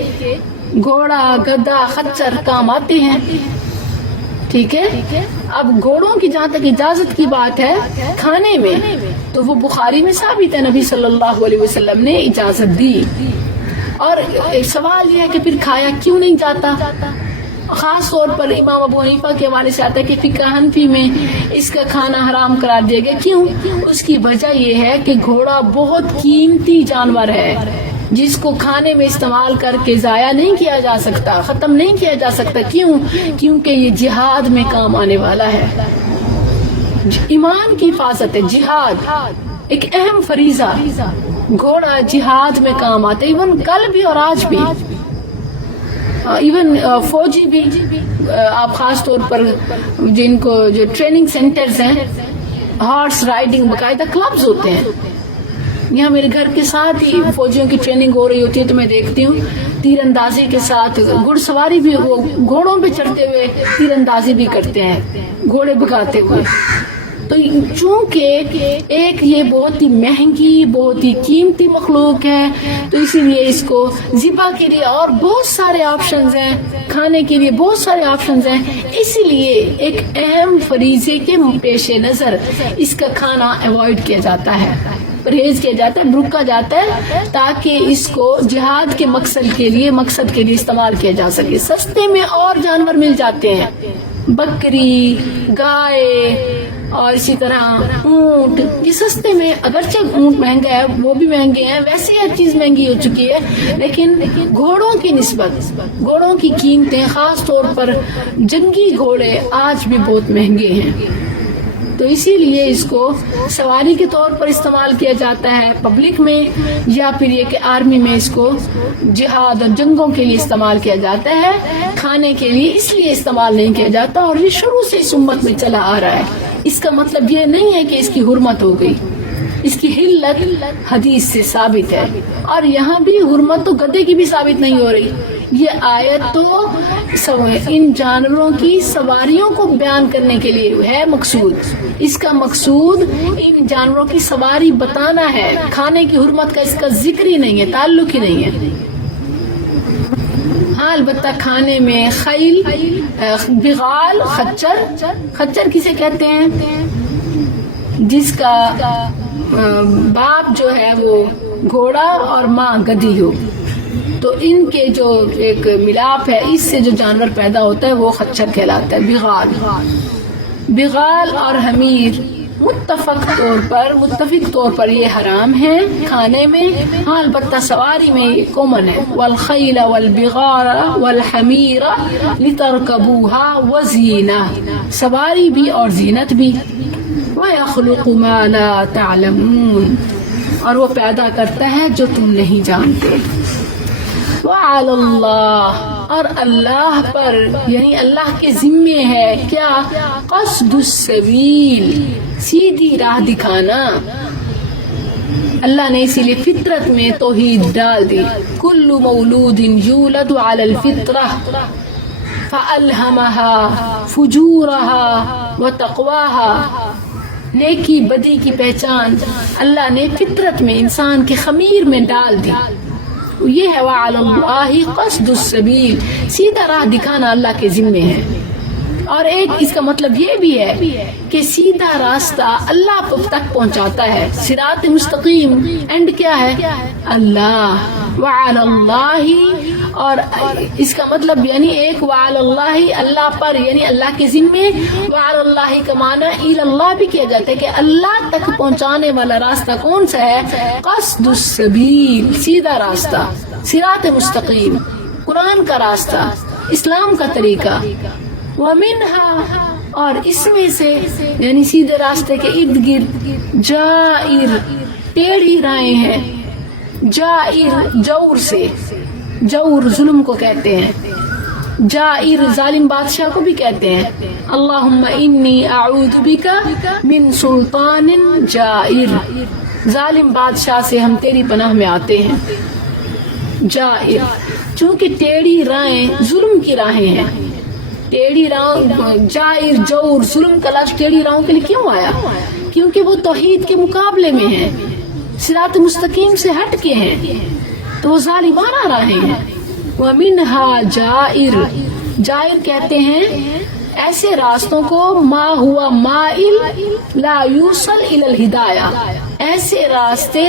گھوڑا، گدھا، خچر کام آتے ہیں. ٹھیک ہے، اب گھوڑوں کی جہاں تک اجازت کی بات ہے کھانے میں، تو وہ بخاری میں ثابت ہے، نبی صلی اللہ علیہ وسلم نے اجازت دی. اور سوال یہ ہے کہ پھر کھایا کیوں نہیں جاتا؟ خاص طور پر امام ابو حنیفہ کے حوالے سے آتا ہے کہ فقہ حنفی میں اس کا کھانا حرام قرار دیا گیا. کیوں؟ اس کی وجہ یہ ہے کہ گھوڑا بہت قیمتی جانور ہے، جس کو کھانے میں استعمال کر کے ضائع نہیں کیا جا سکتا، ختم نہیں کیا جا سکتا. کیوں؟ کیونکہ یہ جہاد میں کام آنے والا ہے. ایمان کی حفاظت ہے، جہاد ایک اہم فریضہ، گھوڑا جہاد میں کام آتا ہے. ایون کل بھی اور آج بھی، ایون فوجی بھی. آپ خاص طور پر جن کو جو ٹریننگ سینٹرز ہیں، ہارس رائڈنگ باقاعدہ کلبز ہوتے ہیں. یہاں میرے گھر کے ساتھ ہی فوجیوں کی ٹریننگ ہو رہی ہوتی ہے، تو میں دیکھتی ہوں تیر اندازی کے ساتھ گھڑ سواری بھی، وہ گھوڑوں پہ چڑھتے ہوئے تیر اندازی بھی کرتے ہیں، گھوڑے بھگاتے ہوئے. تو چونکہ ایک یہ بہت ہی مہنگی، بہت ہی قیمتی مخلوق ہے، تو اسی لیے اس کو ذبح کے لیے اور بہت سارے آپشنز ہیں، کھانے کے لیے بہت سارے آپشنز ہیں. اسی لیے ایک اہم فریضے کے پیش نظر اس کا کھانا اوائڈ کیا جاتا ہے، پرہیز کیا جاتا ہے، روکا جاتا ہے، تاکہ اس کو جہاد کے مقصد کے لیے استعمال کیا جا سکے. سستے میں اور جانور مل جاتے ہیں، بکری، گائے، اور اسی طرح اونٹ. یہ سستے میں، اگرچہ اونٹ مہنگا ہے، وہ بھی مہنگے ہیں، ویسے ہر چیز مہنگی ہو چکی ہے، لیکن گھوڑوں کی نسبت گھوڑوں کی قیمتیں، خاص طور پر جنگی گھوڑے، آج بھی بہت مہنگے ہیں. تو اسی لیے اس کو سواری کے طور پر استعمال کیا جاتا ہے پبلک میں، یا پھر یہ کہ آرمی میں اس کو جہاد اور جنگوں کے لیے استعمال کیا جاتا ہے، کھانے کے لیے اس لیے استعمال نہیں کیا جاتا، اور یہ شروع سے اس امت میں چلا آ رہا ہے۔ اس کا مطلب یہ نہیں ہے کہ اس کی حرمت ہو گئی، اس کی حلت حدیث سے ثابت ہے، اور یہاں بھی حرمت تو گدھے کی بھی ثابت نہیں ہو رہی۔ یہ آیت تو ان جانوروں کی سواریوں کو بیان کرنے کے لیے ہے مقصود، اس کا مقصود ان جانوروں کی سواری بتانا ہے، کھانے کی حرمت کا اس کا ذکر ہی نہیں ہے، تعلق ہی نہیں ہے۔ ہاں البتہ کھانے میں خیل، بغال، خچر کسے کہتے ہیں؟ جس کا باپ جو ہے وہ گھوڑا اور ماں گدھی ہو، تو ان کے جو ایک ملاپ ہے، اس سے جو جانور پیدا ہوتا ہے وہ خچر کہلاتا ہے، بغال اور حمیر متفق طور پر یہ حرام ہے کھانے میں۔ ہاں البتہ سواری میں یہ کامن ہے، والخیل والبغال والحمیر لترکبوها وزینہ، سواری بھی اور زینت بھی۔ وَيَخْلُقُ مَا لَا تَعْلَمُونَ، اور وہ پیدا کرتا ہے جو تم نہیں جانتے۔ وَعَلَى اللَّهِ، اور اللہ پر یعنی اللہ کے ذمے ہے کیا؟ قصد السبیل، سیدھی راہ دکھانا۔ اللہ نے اسی لیے فطرت میں توحید ڈال دی، کل مولود یولد علی الفطرہ فألہمها فجورها وتقواها، نیکی بدی کی پہچان اللہ نے فطرت میں انسان کے خمیر میں ڈال دی۔ یہ ہے وعلی اللہ قصد السبیل، سیدھا راہ دکھانا اللہ کے ذمے ہے۔ اور ایک اس کا مطلب یہ بھی ہے کہ سیدھا راستہ اللہ تک پہنچاتا ہے، صراط مستقیم اینڈ کیا ہے؟ اللہ، وعلی اللہ، اور اس کا مطلب یعنی ایک وعلی اللہ، اللہ پر یعنی اللہ کے ذمے، وعلی اللہ کا معنی الی اللہ بھی کیا جاتا ہے کہ اللہ تک پہنچانے والا راستہ کون سا ہے؟ قصد السبیل، سیدھا راستہ، صراط مستقیم، قرآن کا راستہ، اسلام کا طریقہ۔ وَمِنْهَا، اور اس میں سے یعنی سیدھے راستے کے ارد گرد جائر، ٹیڑھی راہیں ہیں، جائر جور سے، جور ظلم کو کہتے ہیں، جائر ظالم بادشاہ کو بھی کہتے ہیں۔ اللہم انی اعوذ بک من سلطان جائر، ظالم بادشاہ سے ہم تیری پناہ میں آتے ہیں۔ جائر، چونکہ ٹیڑھی راہیں ظلم کی راہیں ہیں، ٹیڑھی راہ، جائر، جور، ظلم کا لفظ ٹیڑھی راہوں کے لیے کیوں آیا؟ کیونکہ وہ توحید کے مقابلے میں ہیں، صراط مستقیم سے ہٹ کے ہیں، تو وہ ظالمانہ راہیں ہیں۔ وَمِنْهَا جائر، جائر کہتے ہیں ایسے راستوں کو ما ہوا مائل لا یوصل الی الہدایہ، ایسے راستے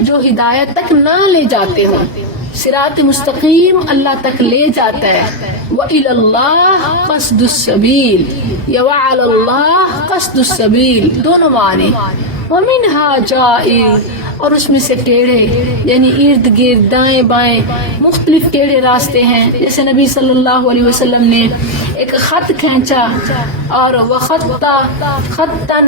جو ہدایت تک نہ لے جاتے ہوں، صراط مستقیم اللہ تک لے جاتا ہے۔ وَإِلَى اللَّهِ قَصْدُ السَّبِيلِ، یا وَعَلَى اللَّهِ قَصْدُ السَّبِيلِ، دونوں معنی۔ وَمِنْهَا جَائِرٌ، اور اس میں سے ٹیڑھے یعنی ارد گرد دائیں بائیں مختلف ٹیڑھے راستے ہیں، جیسے نبی صلی اللہ علیہ وسلم نے ایک خط کھینچا اور وخط خطاً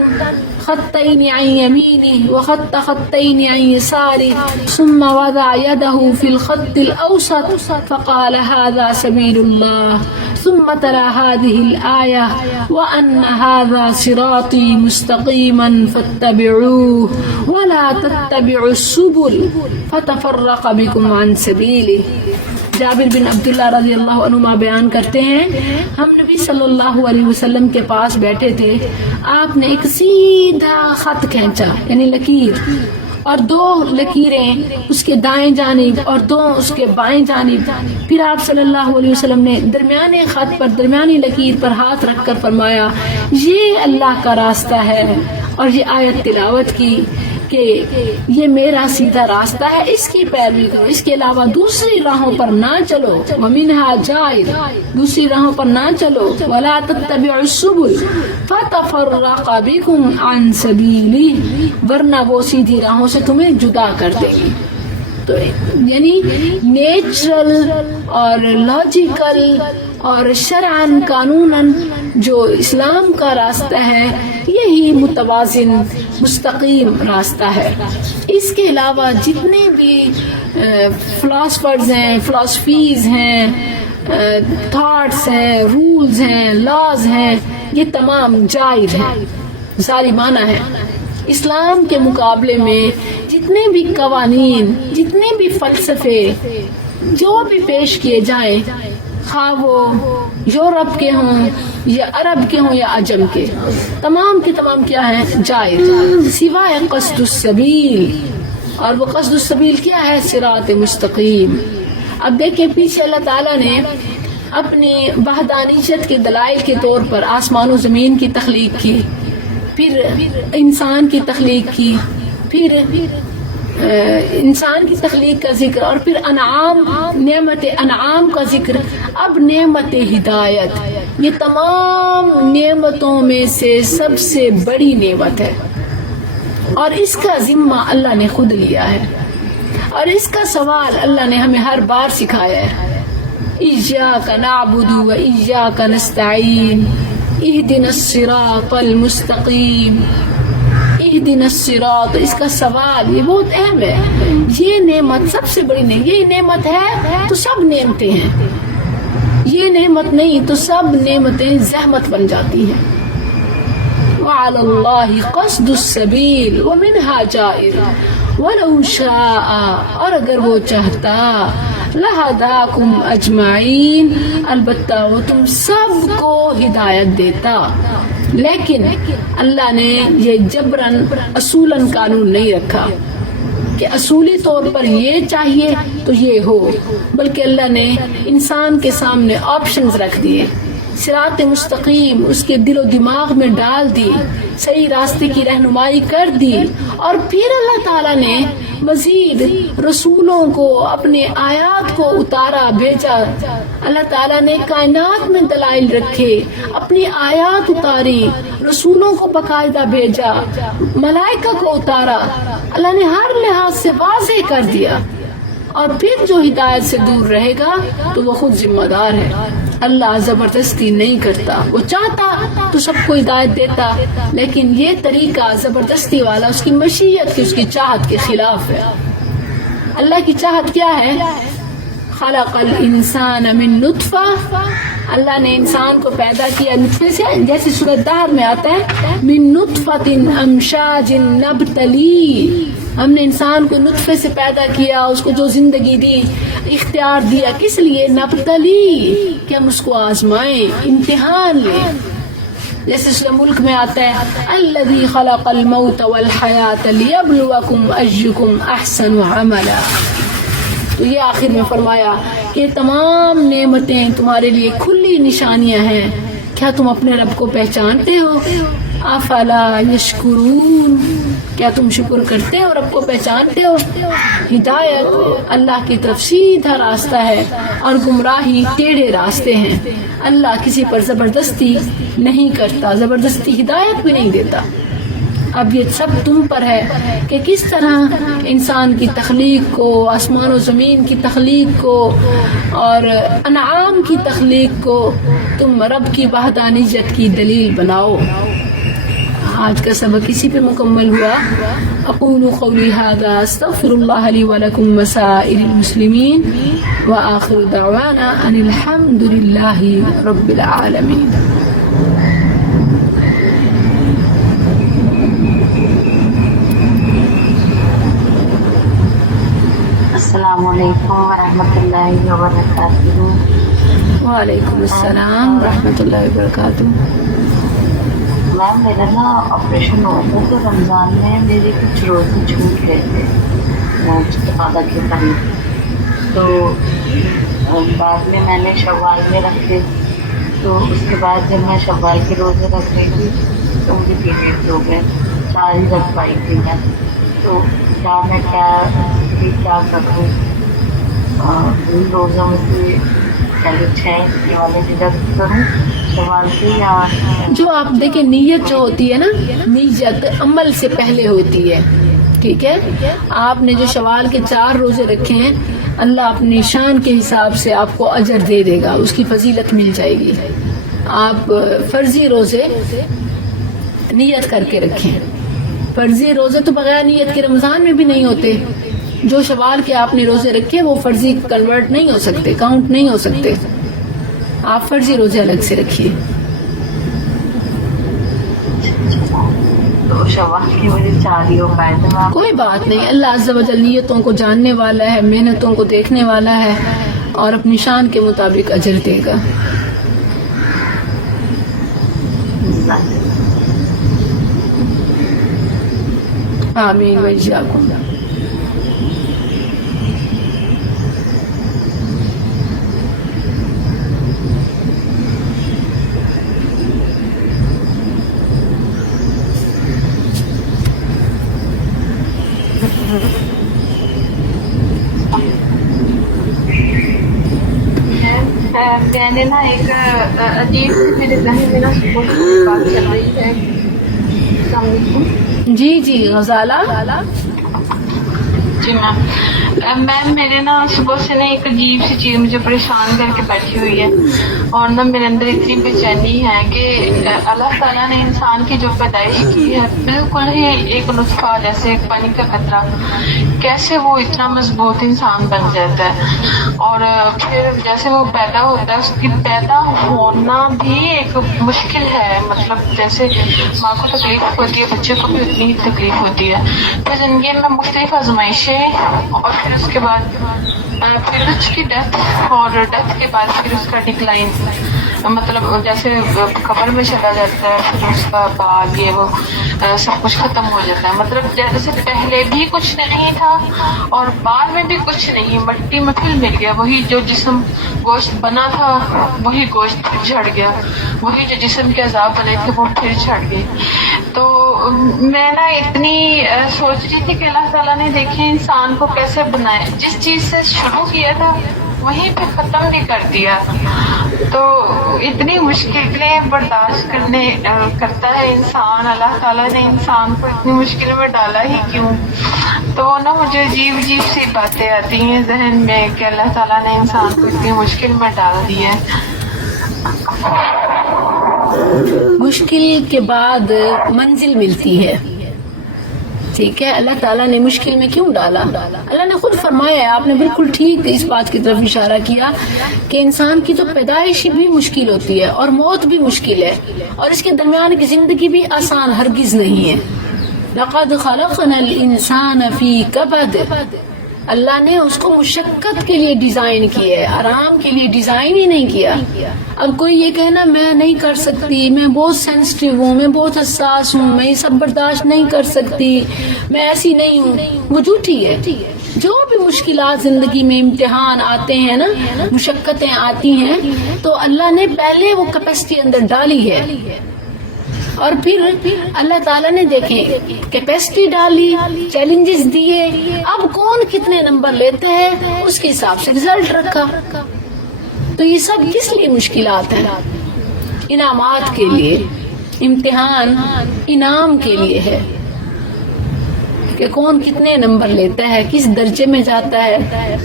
خطين عن يمينه وخط خطين عن يساره ثم وضع يده في الخط الأوسط فقال هذا سبيل الله ثم تلا هذه الآية وأن هذا صراطي مستقيما فاتبعوه ولا تتبعوا السبل فتفرق بكم عن سبيله۔ جابر بن عبداللہ رضی اللہ عنہما بیان کرتے ہیں، ہم نبی صلی اللہ علیہ وسلم کے پاس بیٹھے تھے، آپ نے ایک سیدھا خط کھینچا یعنی لکیر، اور دو لکیریں اس کے دائیں جانب اور دو اس کے بائیں جانب۔ پھر آپ صلی اللہ علیہ وسلم نے درمیانے خط پر، درمیانی لکیر پر ہاتھ رکھ کر فرمایا یہ اللہ کا راستہ ہے، اور یہ آیت تلاوت کی کہ یہ میرا سیدھا راستہ ہے، اس کی پیروی کرو، اس کے علاوہ دوسری راہوں پر نہ چلو۔ وَمِنْهَا جَائِرٌ، دوسری راہوں پر نہ چلو۔ وَلَا تَتَّبِعُوا السُّبُلَ فَتَفَرَّقَ بِكُمْ عَنْ سَبِيلِهِ، ورنہ وہ سیدھی راہوں سے تمہیں جدا کر دیں گی۔ تو یعنی نیچرل اور لاجیکل اور شرعن قانوناً جو اسلام کا راستہ ہے یہی متوازن مستقیم راستہ ہے. اس کے علاوہ جتنے بھی فلاسفرز ہیں، فلاسفیز ہیں، تھاٹس ہیں، رولز ہیں، لاز ہیں، یہ تمام جائز ہیں، ساری معنی ہے. اسلام کے مقابلے میں جتنے بھی قوانین، جتنے بھی فلسفے جو بھی پیش کیے جائیں، خواہ وہ یورپ کے ہوں یا عرب کے ہوں یا عجم کے، تمام کے تمام کیا ہیں؟ جائز، سوائے قصد السبیل. اور وہ قصد السبیل کیا ہے؟ صراط مستقیم. اب دیکھیں پیچھے اللہ تعالیٰ نے اپنی وحدانیت کے دلائل کے طور پر آسمان و زمین کی تخلیق کی، پھر انسان کی تخلیق کی، پھر انسان کی تخلیق کا ذکر، اور پھر انعام، نعمت انعام کا ذکر، اب نعمت ہدایت. یہ تمام نعمتوں میں سے سب سے بڑی نعمت ہے، اور اس کا ذمہ اللہ نے خود لیا ہے، اور اس کا سوال اللہ نے ہمیں ہر بار سکھایا ہے. ایاک نعبد و ایاک نستعین اہدنا الصراط المستقیم اہدنا الصراط. اس کا سوال یہ بہت اہم ہے. یہ نعمت سب سے بڑی نہیں، یہ نعمت ہے تو سب نعمتیں ہیں، یہ نعمت نہیں تو سب نعمتیں زحمت بن جاتی ہیں. وعلى الله قصد السبيل ومنها جائر ولو شاء، اور اگر وہ چاہتا، لہداکم اجمعین، البتہ وہ تم سب کو ہدایت دیتا. لیکن اللہ نے یہ جبراً اصولاً قانون نہیں رکھا کہ اصولی طور پر یہ چاہیے تو یہ ہو، بلکہ اللہ نے انسان کے سامنے آپشنز رکھ دیے، صراط مستقیم اس کے دل و دماغ میں ڈال دی، صحیح راستے کی رہنمائی کر دی. اور پھر اللہ تعالیٰ نے مزید رسولوں کو، اپنے آیات کو اتارا، بھیجا. اللہ تعالیٰ نے کائنات میں دلائل رکھے، اپنی آیات اتاری، رسولوں کو باقاعدہ بھیجا، ملائکہ کو اتارا. اللہ نے ہر لحاظ سے واضح کر دیا. اور پھر جو ہدایت سے دور رہے گا تو وہ خود ذمہ دار ہے. اللہ زبردستی نہیں کرتا، وہ چاہتا تو سب کو ہدایت دیتا، لیکن یہ طریقہ زبردستی والا اس کی مشیت کی، اس کی چاہت کے خلاف ہے. اللہ کی چاہت کیا ہے؟ خلق الانسان من نطفہ، اللہ نے انسان کو پیدا کیا نطفے سے، جیسے سورۃ دہر میں آتا ہے من نطفۃ امشاج نبتلی، ہم نے انسان کو نطفے سے پیدا کیا، اس کو جو زندگی دی، اختیار دیا، کس لیے؟ نبتلی، کہ ہم اس کو آزمائیں، امتحان لیں. جیسے سورۃ ملک میں آتا ہے الذی خلق الموت والحیاۃ لیبلوکم ایکم احسن عملا. تو یہ آخر میں فرمایا کہ تمام نعمتیں تمہارے لیے کھلی نشانیاں ہیں، کیا تم اپنے رب کو پہچانتے ہو؟ افلا یشکرون، کیا تم شکر کرتے ہو، رب کو پہچانتے ہو؟ ہدایت اللہ کی طرف سیدھا راستہ ہے، اور گمراہی ٹیڑھے راستے ہیں. اللہ کسی پر زبردستی نہیں کرتا، زبردستی ہدایت بھی نہیں دیتا. اب یہ سب تم پر ہے کہ کس طرح انسان کی تخلیق کو، آسمان و زمین کی تخلیق کو، اور انعام کی تخلیق کو تم رب کی وحدانیت کی دلیل بناؤ. آج کا سبق اسی پہ مکمل ہوا. اقول قولی ھذا استغفر اللہ لی ولکم وسائر المسلمین وآخر دعوانا ان الحمد للہ رب العالمین. السلام علیکم ورحمۃ اللہ وبرکاتہ. وعلیکم السلام ورحمۃ اللہ وبرکاتہ. میم میرا نا آپریشن ہوا تھا تو رمضان میں میرے کچھ روزے چھوٹ گئے تھے استفادہ کے قریب، تو بعد میں نے شوال میں رکھے، تو اس کے بعد جب میں شوال کے روزے رکھ رہی تھی تو مجھے پیریڈ ہو گئے، 4 ہی رکھ پائی تھی میں. تو کیا میں کیا کروں؟ ان روزوں میں سے پہلے 6 یہ والے ڈیڈکٹ کروں شوال کے، یا جو آپ دیکھیں نیت جو ہوتی ہے نا، نیت عمل سے پہلے ہوتی ہے. ٹھیک ہے، آپ نے جو شوال کے 4 روزے رکھے ہیں، اللہ اپنی شان کے حساب سے آپ کو اجر دے دے گا، اس کی فضیلت مل جائے گی. آپ فرضی روزے نیت کر کے رکھیں. فرضی روزے تو بغیر نیت کے رمضان میں بھی نہیں ہوتے. جو شوال کے آپ نے روزے رکھے وہ فرضی کنورٹ نہیں ہو سکتے، کاؤنٹ نہیں ہو سکتے. آپ فرضی روزے الگ سے رکھیے. تو شوال کی وجہ سے شادی ہو پائے تھے آپ؟ کوئی بات نہیں، اللہ عز و جل نیتوں کو جاننے والا ہے، محنتوں کو دیکھنے والا ہے اور اپنی شان کے مطابق اجر دے گا. آمین وإياكم. میں نے نا ایک عجیب میرے ذہن میں نا بات چل رہی ہے. السلام علیکم. جی غزالہ. جی میم میرے نا صبح سے نا ایک عجیب سی چیز مجھے پریشان کر کے بیٹھی ہوئی ہے اور نا میرے اندر اتنی بے چینی ہے کہ اللہ تعالیٰ نے انسان کی جو پیدائش کی ہے بالکل ہی ایک نطفہ جیسے ایک پانی کا قطرہ، کیسے وہ اتنا مضبوط انسان بن جاتا ہے اور پھر جیسے وہ پیدا ہوتا ہے اس کی پیدا ہونا بھی ایک مشکل ہے. مطلب جیسے ماں کو تکلیف ہوتی ہے بچے کو بھی اتنی ہی تکلیف ہوتی ہے. پھر زندگی میں مختلف آزمائشیں اور پھر اس کے بعد پھر اس کی ڈیتھ اور ڈیتھ کے بعد پھر اس کا ڈکلائن، مطلب جیسے قبر میں چلا جاتا ہے پھر اس کا بعد یہ وہ سب کچھ ختم ہو جاتا ہے. مطلب جیسے پہلے بھی کچھ نہیں تھا اور بعد میں بھی کچھ نہیں، مٹی میں پھر مل گیا. وہی جو جسم گوشت بنا تھا وہی گوشت پھر جھڑ گیا، وہی جو جسم کے عذاب بنے تھے وہ پھر جھڑ گئے. تو میں نا اتنی سوچ رہی تھی کہ اللہ تعالیٰ نے دیکھیں انسان کو کیسے بنایا، جس چیز سے شروع کیا تھا وہیں پہ ختم بھی کر دیا. تو اتنی مشکلیں برداشت کرتا ہے انسان. اللہ تعالیٰ نے انسان کو اتنی مشکل میں ڈالا ہی کیوں؟ تو نا مجھے عجیب سی باتیں آتی ہیں ذہن میں کہ اللہ تعالیٰ نے انسان کو اتنی مشکل میں ڈال دیا ہے. مشکل کے بعد منزل ملتی ہے، ٹھیک ہے. اللہ تعالیٰ نے مشکل میں کیوں ڈالا؟ اللہ نے خود فرمایا ہے، آپ نے بالکل ٹھیک اس بات کی طرف اشارہ کیا کہ انسان کی تو پیدائش بھی مشکل ہوتی ہے اور موت بھی مشکل ہے اور اس کے درمیان کی زندگی بھی آسان ہرگز نہیں ہے. لقد خلقنا الانسان فی کبد. اللہ نے اس کو مشقت کے لیے ڈیزائن کیا ہے، آرام کے لیے ڈیزائن ہی نہیں کیا. اب کوئی یہ کہنا میں نہیں کر سکتی، میں بہت سینسٹیو ہوں، میں بہت حساس ہوں، میں یہ سب برداشت نہیں کر سکتی، میں ایسی نہیں ہوں، وہ جھوٹی ہے. جو بھی مشکلات زندگی میں امتحان آتے ہیں نا، مشقتیں آتی ہیں، تو اللہ نے پہلے وہ کیپیسٹی اندر ڈالی ہے اور پھر اللہ تعالیٰ نے دیکھیں کیپیسٹی ڈالی، چیلنجز دیے، اب کون کتنے نمبر لیتا ہے اس کے حساب سے رزلٹ رکھا. تو یہ سب کس لیے مشکلات ہیں؟ انعامات کے لیے. امتحان انعام کے لیے ہے کہ کون کتنے نمبر لیتا ہے، کس درجے میں جاتا ہے.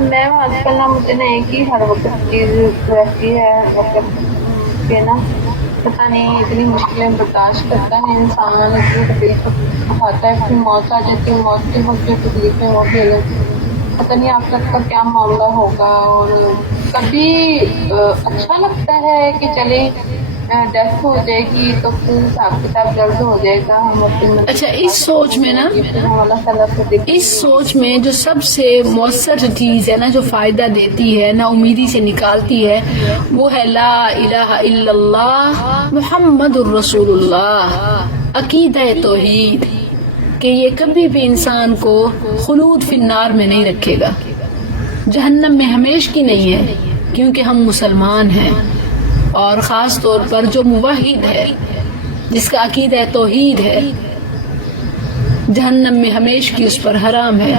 میم آج کل نا مجھے نا ایک ہی ہر وقت چیز رہتی ہے، مطلب کہ نا پتہ نہیں اتنی مشکلیں برداشت کرتا ہے انسان، اتنی تکلیف اٹھاتا ہے، پھر موت آ جاتی ہے، موت کے وقت جو تکلیفیں وہ بھی الگ. پتہ نہیں آپ تک کا کیا معاملہ ہوگا. اور کبھی اچھا لگتا ہے کہ چلے ڈیتھ ہو جائے گی تو پھر حساب کتاب جلد ہو جائے گا. ہم اپنے اچھا اس سوچ میں نا، اس سوچ میں جو سب سے مؤثر چیز ہے نا، جو فائدہ دیتی ہے، نا امیدی سے نکالتی ہے، وہ ہے لا الہ الا اللہ محمد الرسول اللہ. عقیدہ توحید کہ یہ کبھی بھی انسان کو خلود فی النار میں نہیں رکھے گا، جہنم میں ہمیشہ کی نہیں ہے، کیونکہ ہم مسلمان ہیں. اور خاص طور پر جو موحد ہے، جس کا عقیدہ توحید ہے، جہنم میں ہمیشہ کی اس پر حرام ہے.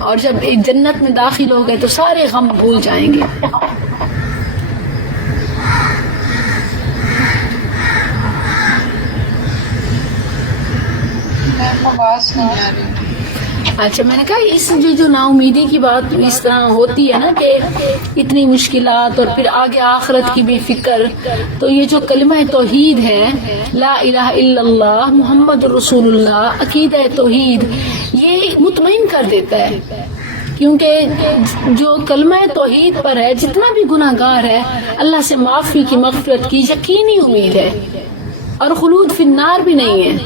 اور جب ایک جنت میں داخل ہو گئے تو سارے غم بھول جائیں گے. میم آواز نہیں آ رہی. اچھا میں نے کہا اس جو نا امیدی کی بات اس طرح ہوتی ہے نا کہ اتنی مشکلات اور پھر آگے آخرت کی بے فکر، تو یہ جو کلمہ توحید ہے لا الہ الا اللہ محمد رسول اللہ، عقیدہ توحید، یہ مطمئن کر دیتا ہے. کیونکہ جو کلمہ توحید پر ہے جتنا بھی گناہ گار ہے اللہ سے معافی کی مغفرت کی یقینی امید ہے اور خلود فی النار بھی نہیں ہے.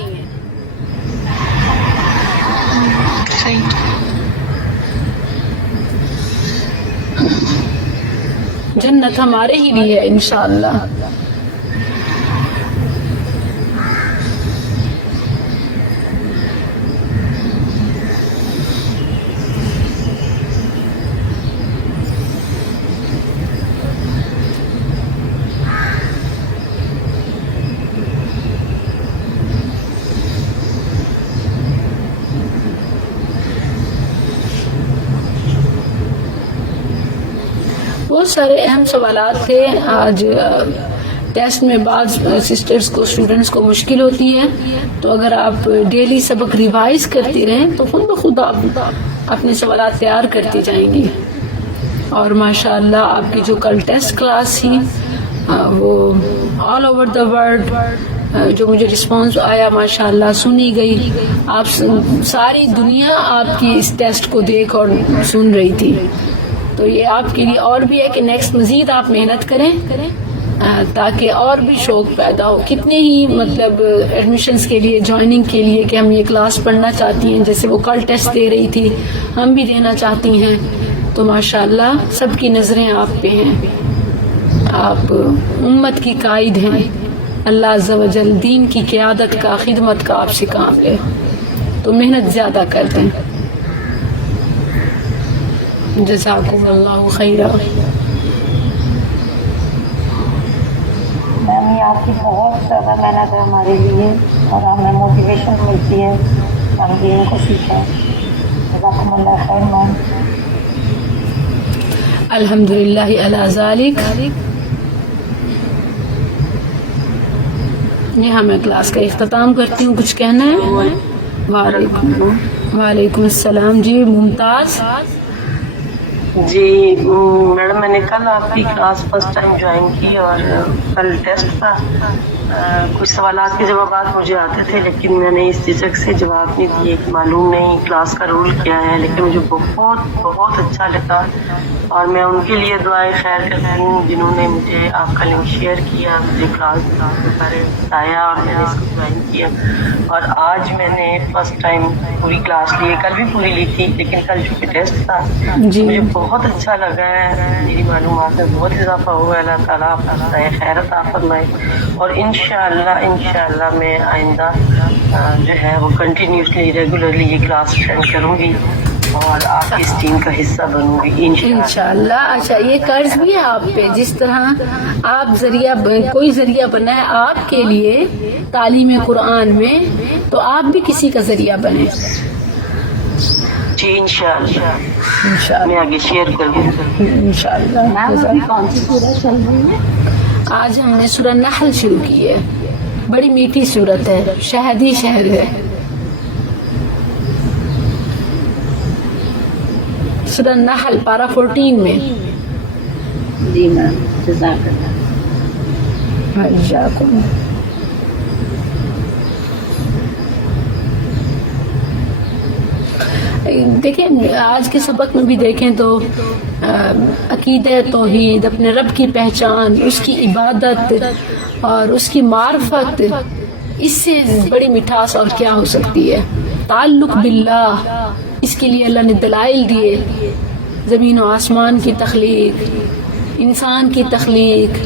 جنت ہمارے ہی لیے ہے انشاءاللہ. بہت سارے اہم سوالات تھے آج. ٹیسٹ میں بعض سسٹرز کو اسٹوڈنٹس کو مشکل ہوتی ہے، تو اگر آپ ڈیلی سبق ریوائز کرتی رہیں تو خود بخود آپ اپنے سوالات تیار کرتی جائیں گی. اور ماشاءاللہ آپ کی جو کل ٹیسٹ کلاس تھی وہ آل اوور دا ورلڈ جو مجھے رسپانس آیا ماشاءاللہ سنی گئی. آپ ساری دنیا آپ کی اس ٹیسٹ کو دیکھ اور سن رہی تھی. تو یہ آپ کے لیے اور بھی ہے کہ نیکسٹ مزید آپ محنت کریں تاکہ اور بھی شوق پیدا ہو. کتنے ہی مطلب ایڈمیشنز کے لیے، جوائننگ کے لیے کہ ہم یہ کلاس پڑھنا چاہتی ہیں، جیسے وہ کل ٹیسٹ دے رہی تھی ہم بھی دینا چاہتی ہیں. تو ماشاءاللہ سب کی نظریں آپ پہ ہیں، آپ امت کی قائد ہیں. اللہ عز و جل دین کی قیادت کا، خدمت کا آپ سے کام لے، تو محنت زیادہ کر دیں. جزاکم اللہ خیرا. میم یہ آپ کی بہت زیادہ محنت ہے ہمارے لیے اور ہمیں موٹیویشن ملتی ہے ہم دین کو سیکھیں. جزاکم اللہ خیر میم. الحمدللہ علی ذالک. یہاں میں کلاس کا اختتام کرتی ہوں. کچھ کہنا ہے؟ وعلیکم السلام. جی ممتاز. جی میڈم میں نے کل آپ کی کلاس فرسٹ ٹائم جوائن کی اور کل ٹیسٹ تھا. کچھ سوالات کے جوابات مجھے آتے تھے لیکن میں نے اس جھجک سے جواب نہیں دیے کہ معلوم نہیں کلاس کا رول کیا ہے. لیکن مجھے بہت بہت اچھا لگا اور میں ان کے لیے دعائیں خیر کرتی ہوں جنہوں نے مجھے آپ کا لنک شیئر کیا، مجھے کلاس کے بارے بتایا اور میں نے اس کو جوائن کیا. اور آج میں نے فرسٹ ٹائم پوری کلاس لی ہے. کل بھی پوری لی تھی لیکن کل چونکہ ٹیسٹ تھا مجھے بہت اچھا لگا ہے. میری معلومات میں بہت اضافہ ہوا ہے. اللہ تعالیٰ آپ کو خیر عطا فرمائے اور انشاءاللہ میں آئندہ جو ہے وہ کنٹینیوسلی ریگولرلی یہ کلاس اٹینڈ کروں گی اور آپ کی اس ٹیم کا حصہ بنوں گی انشاءاللہ. اچھا یہ قرض بھی ہے آپ پہ، جس طرح آپ کوئی ذریعہ بنا ہے آپ کے لیے تعلیم قرآن میں، تو آپ بھی کسی کا ذریعہ بنے. جی انشاءاللہ میں آگے شیئر کروں انشاءاللہ. کون سی سورہ چل رہی ہے؟ آج ہم نے سورہ نحل شروع کی ہے. بڑی میٹھی سورت ہے، شہد ہی شہد ہے. سورہ نحل پارہ 14 میں. جی میم جزاک اللہ. جزاکم. دیکھیں آج کے سبق میں بھی دیکھیں تو عقیدہ توحید، اپنے رب کی پہچان، اس کی عبادت اور اس کی معرفت، اس سے بڑی مٹھاس اور کیا ہو سکتی ہے. تعلق باللہ، اس کے لیے اللہ نے دلائل دیے. زمین و آسمان کی تخلیق، انسان کی تخلیق،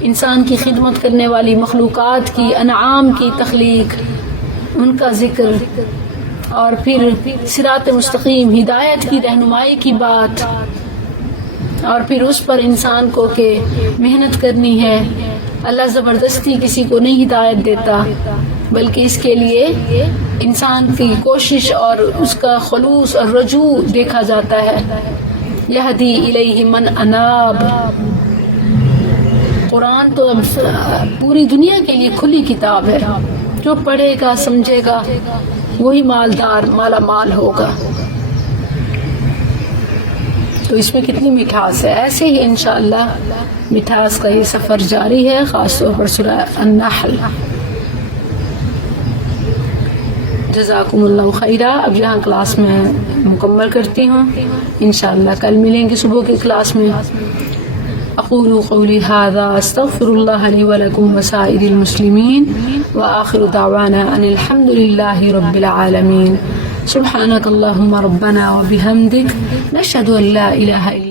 انسان کی خدمت کرنے والی مخلوقات کی، انعام کی تخلیق، ان کا ذکر، اور پھر صراط مستقیم ہدایت کی رہنمائی کی بات، اور پھر اس پر انسان کو کہ محنت کرنی ہے. اللہ زبردستی کسی کو نہیں ہدایت دیتا بلکہ اس کے لیے انسان کی کوشش اور اس کا خلوص اور رجوع دیکھا جاتا ہے. یہدی الیہ من اناب. قرآن تو پوری دنیا کے لیے کھلی کتاب ہے. جو پڑھے گا، سمجھے گا، وہی مالدار مالا مال ہوگا. تو اس میں کتنی مٹھاس ہے. ایسے ہی انشاءاللہ مٹھاس کا یہ سفر جاری ہے، خاص طور پر سورہ النحل. جزاکم اللہ خیرہ. اب یہاں کلاس میں مکمل کرتی ہوں، انشاءاللہ کل ملیں گے صبح کی کلاس میں. اقول قولی هذا استغفر الله لي ولكم وسائر المسلمين واخر دعوانا ان الحمد لله رب العالمين. سبحانك اللهم ربنا وبحمدك نشهد ان لا اله الا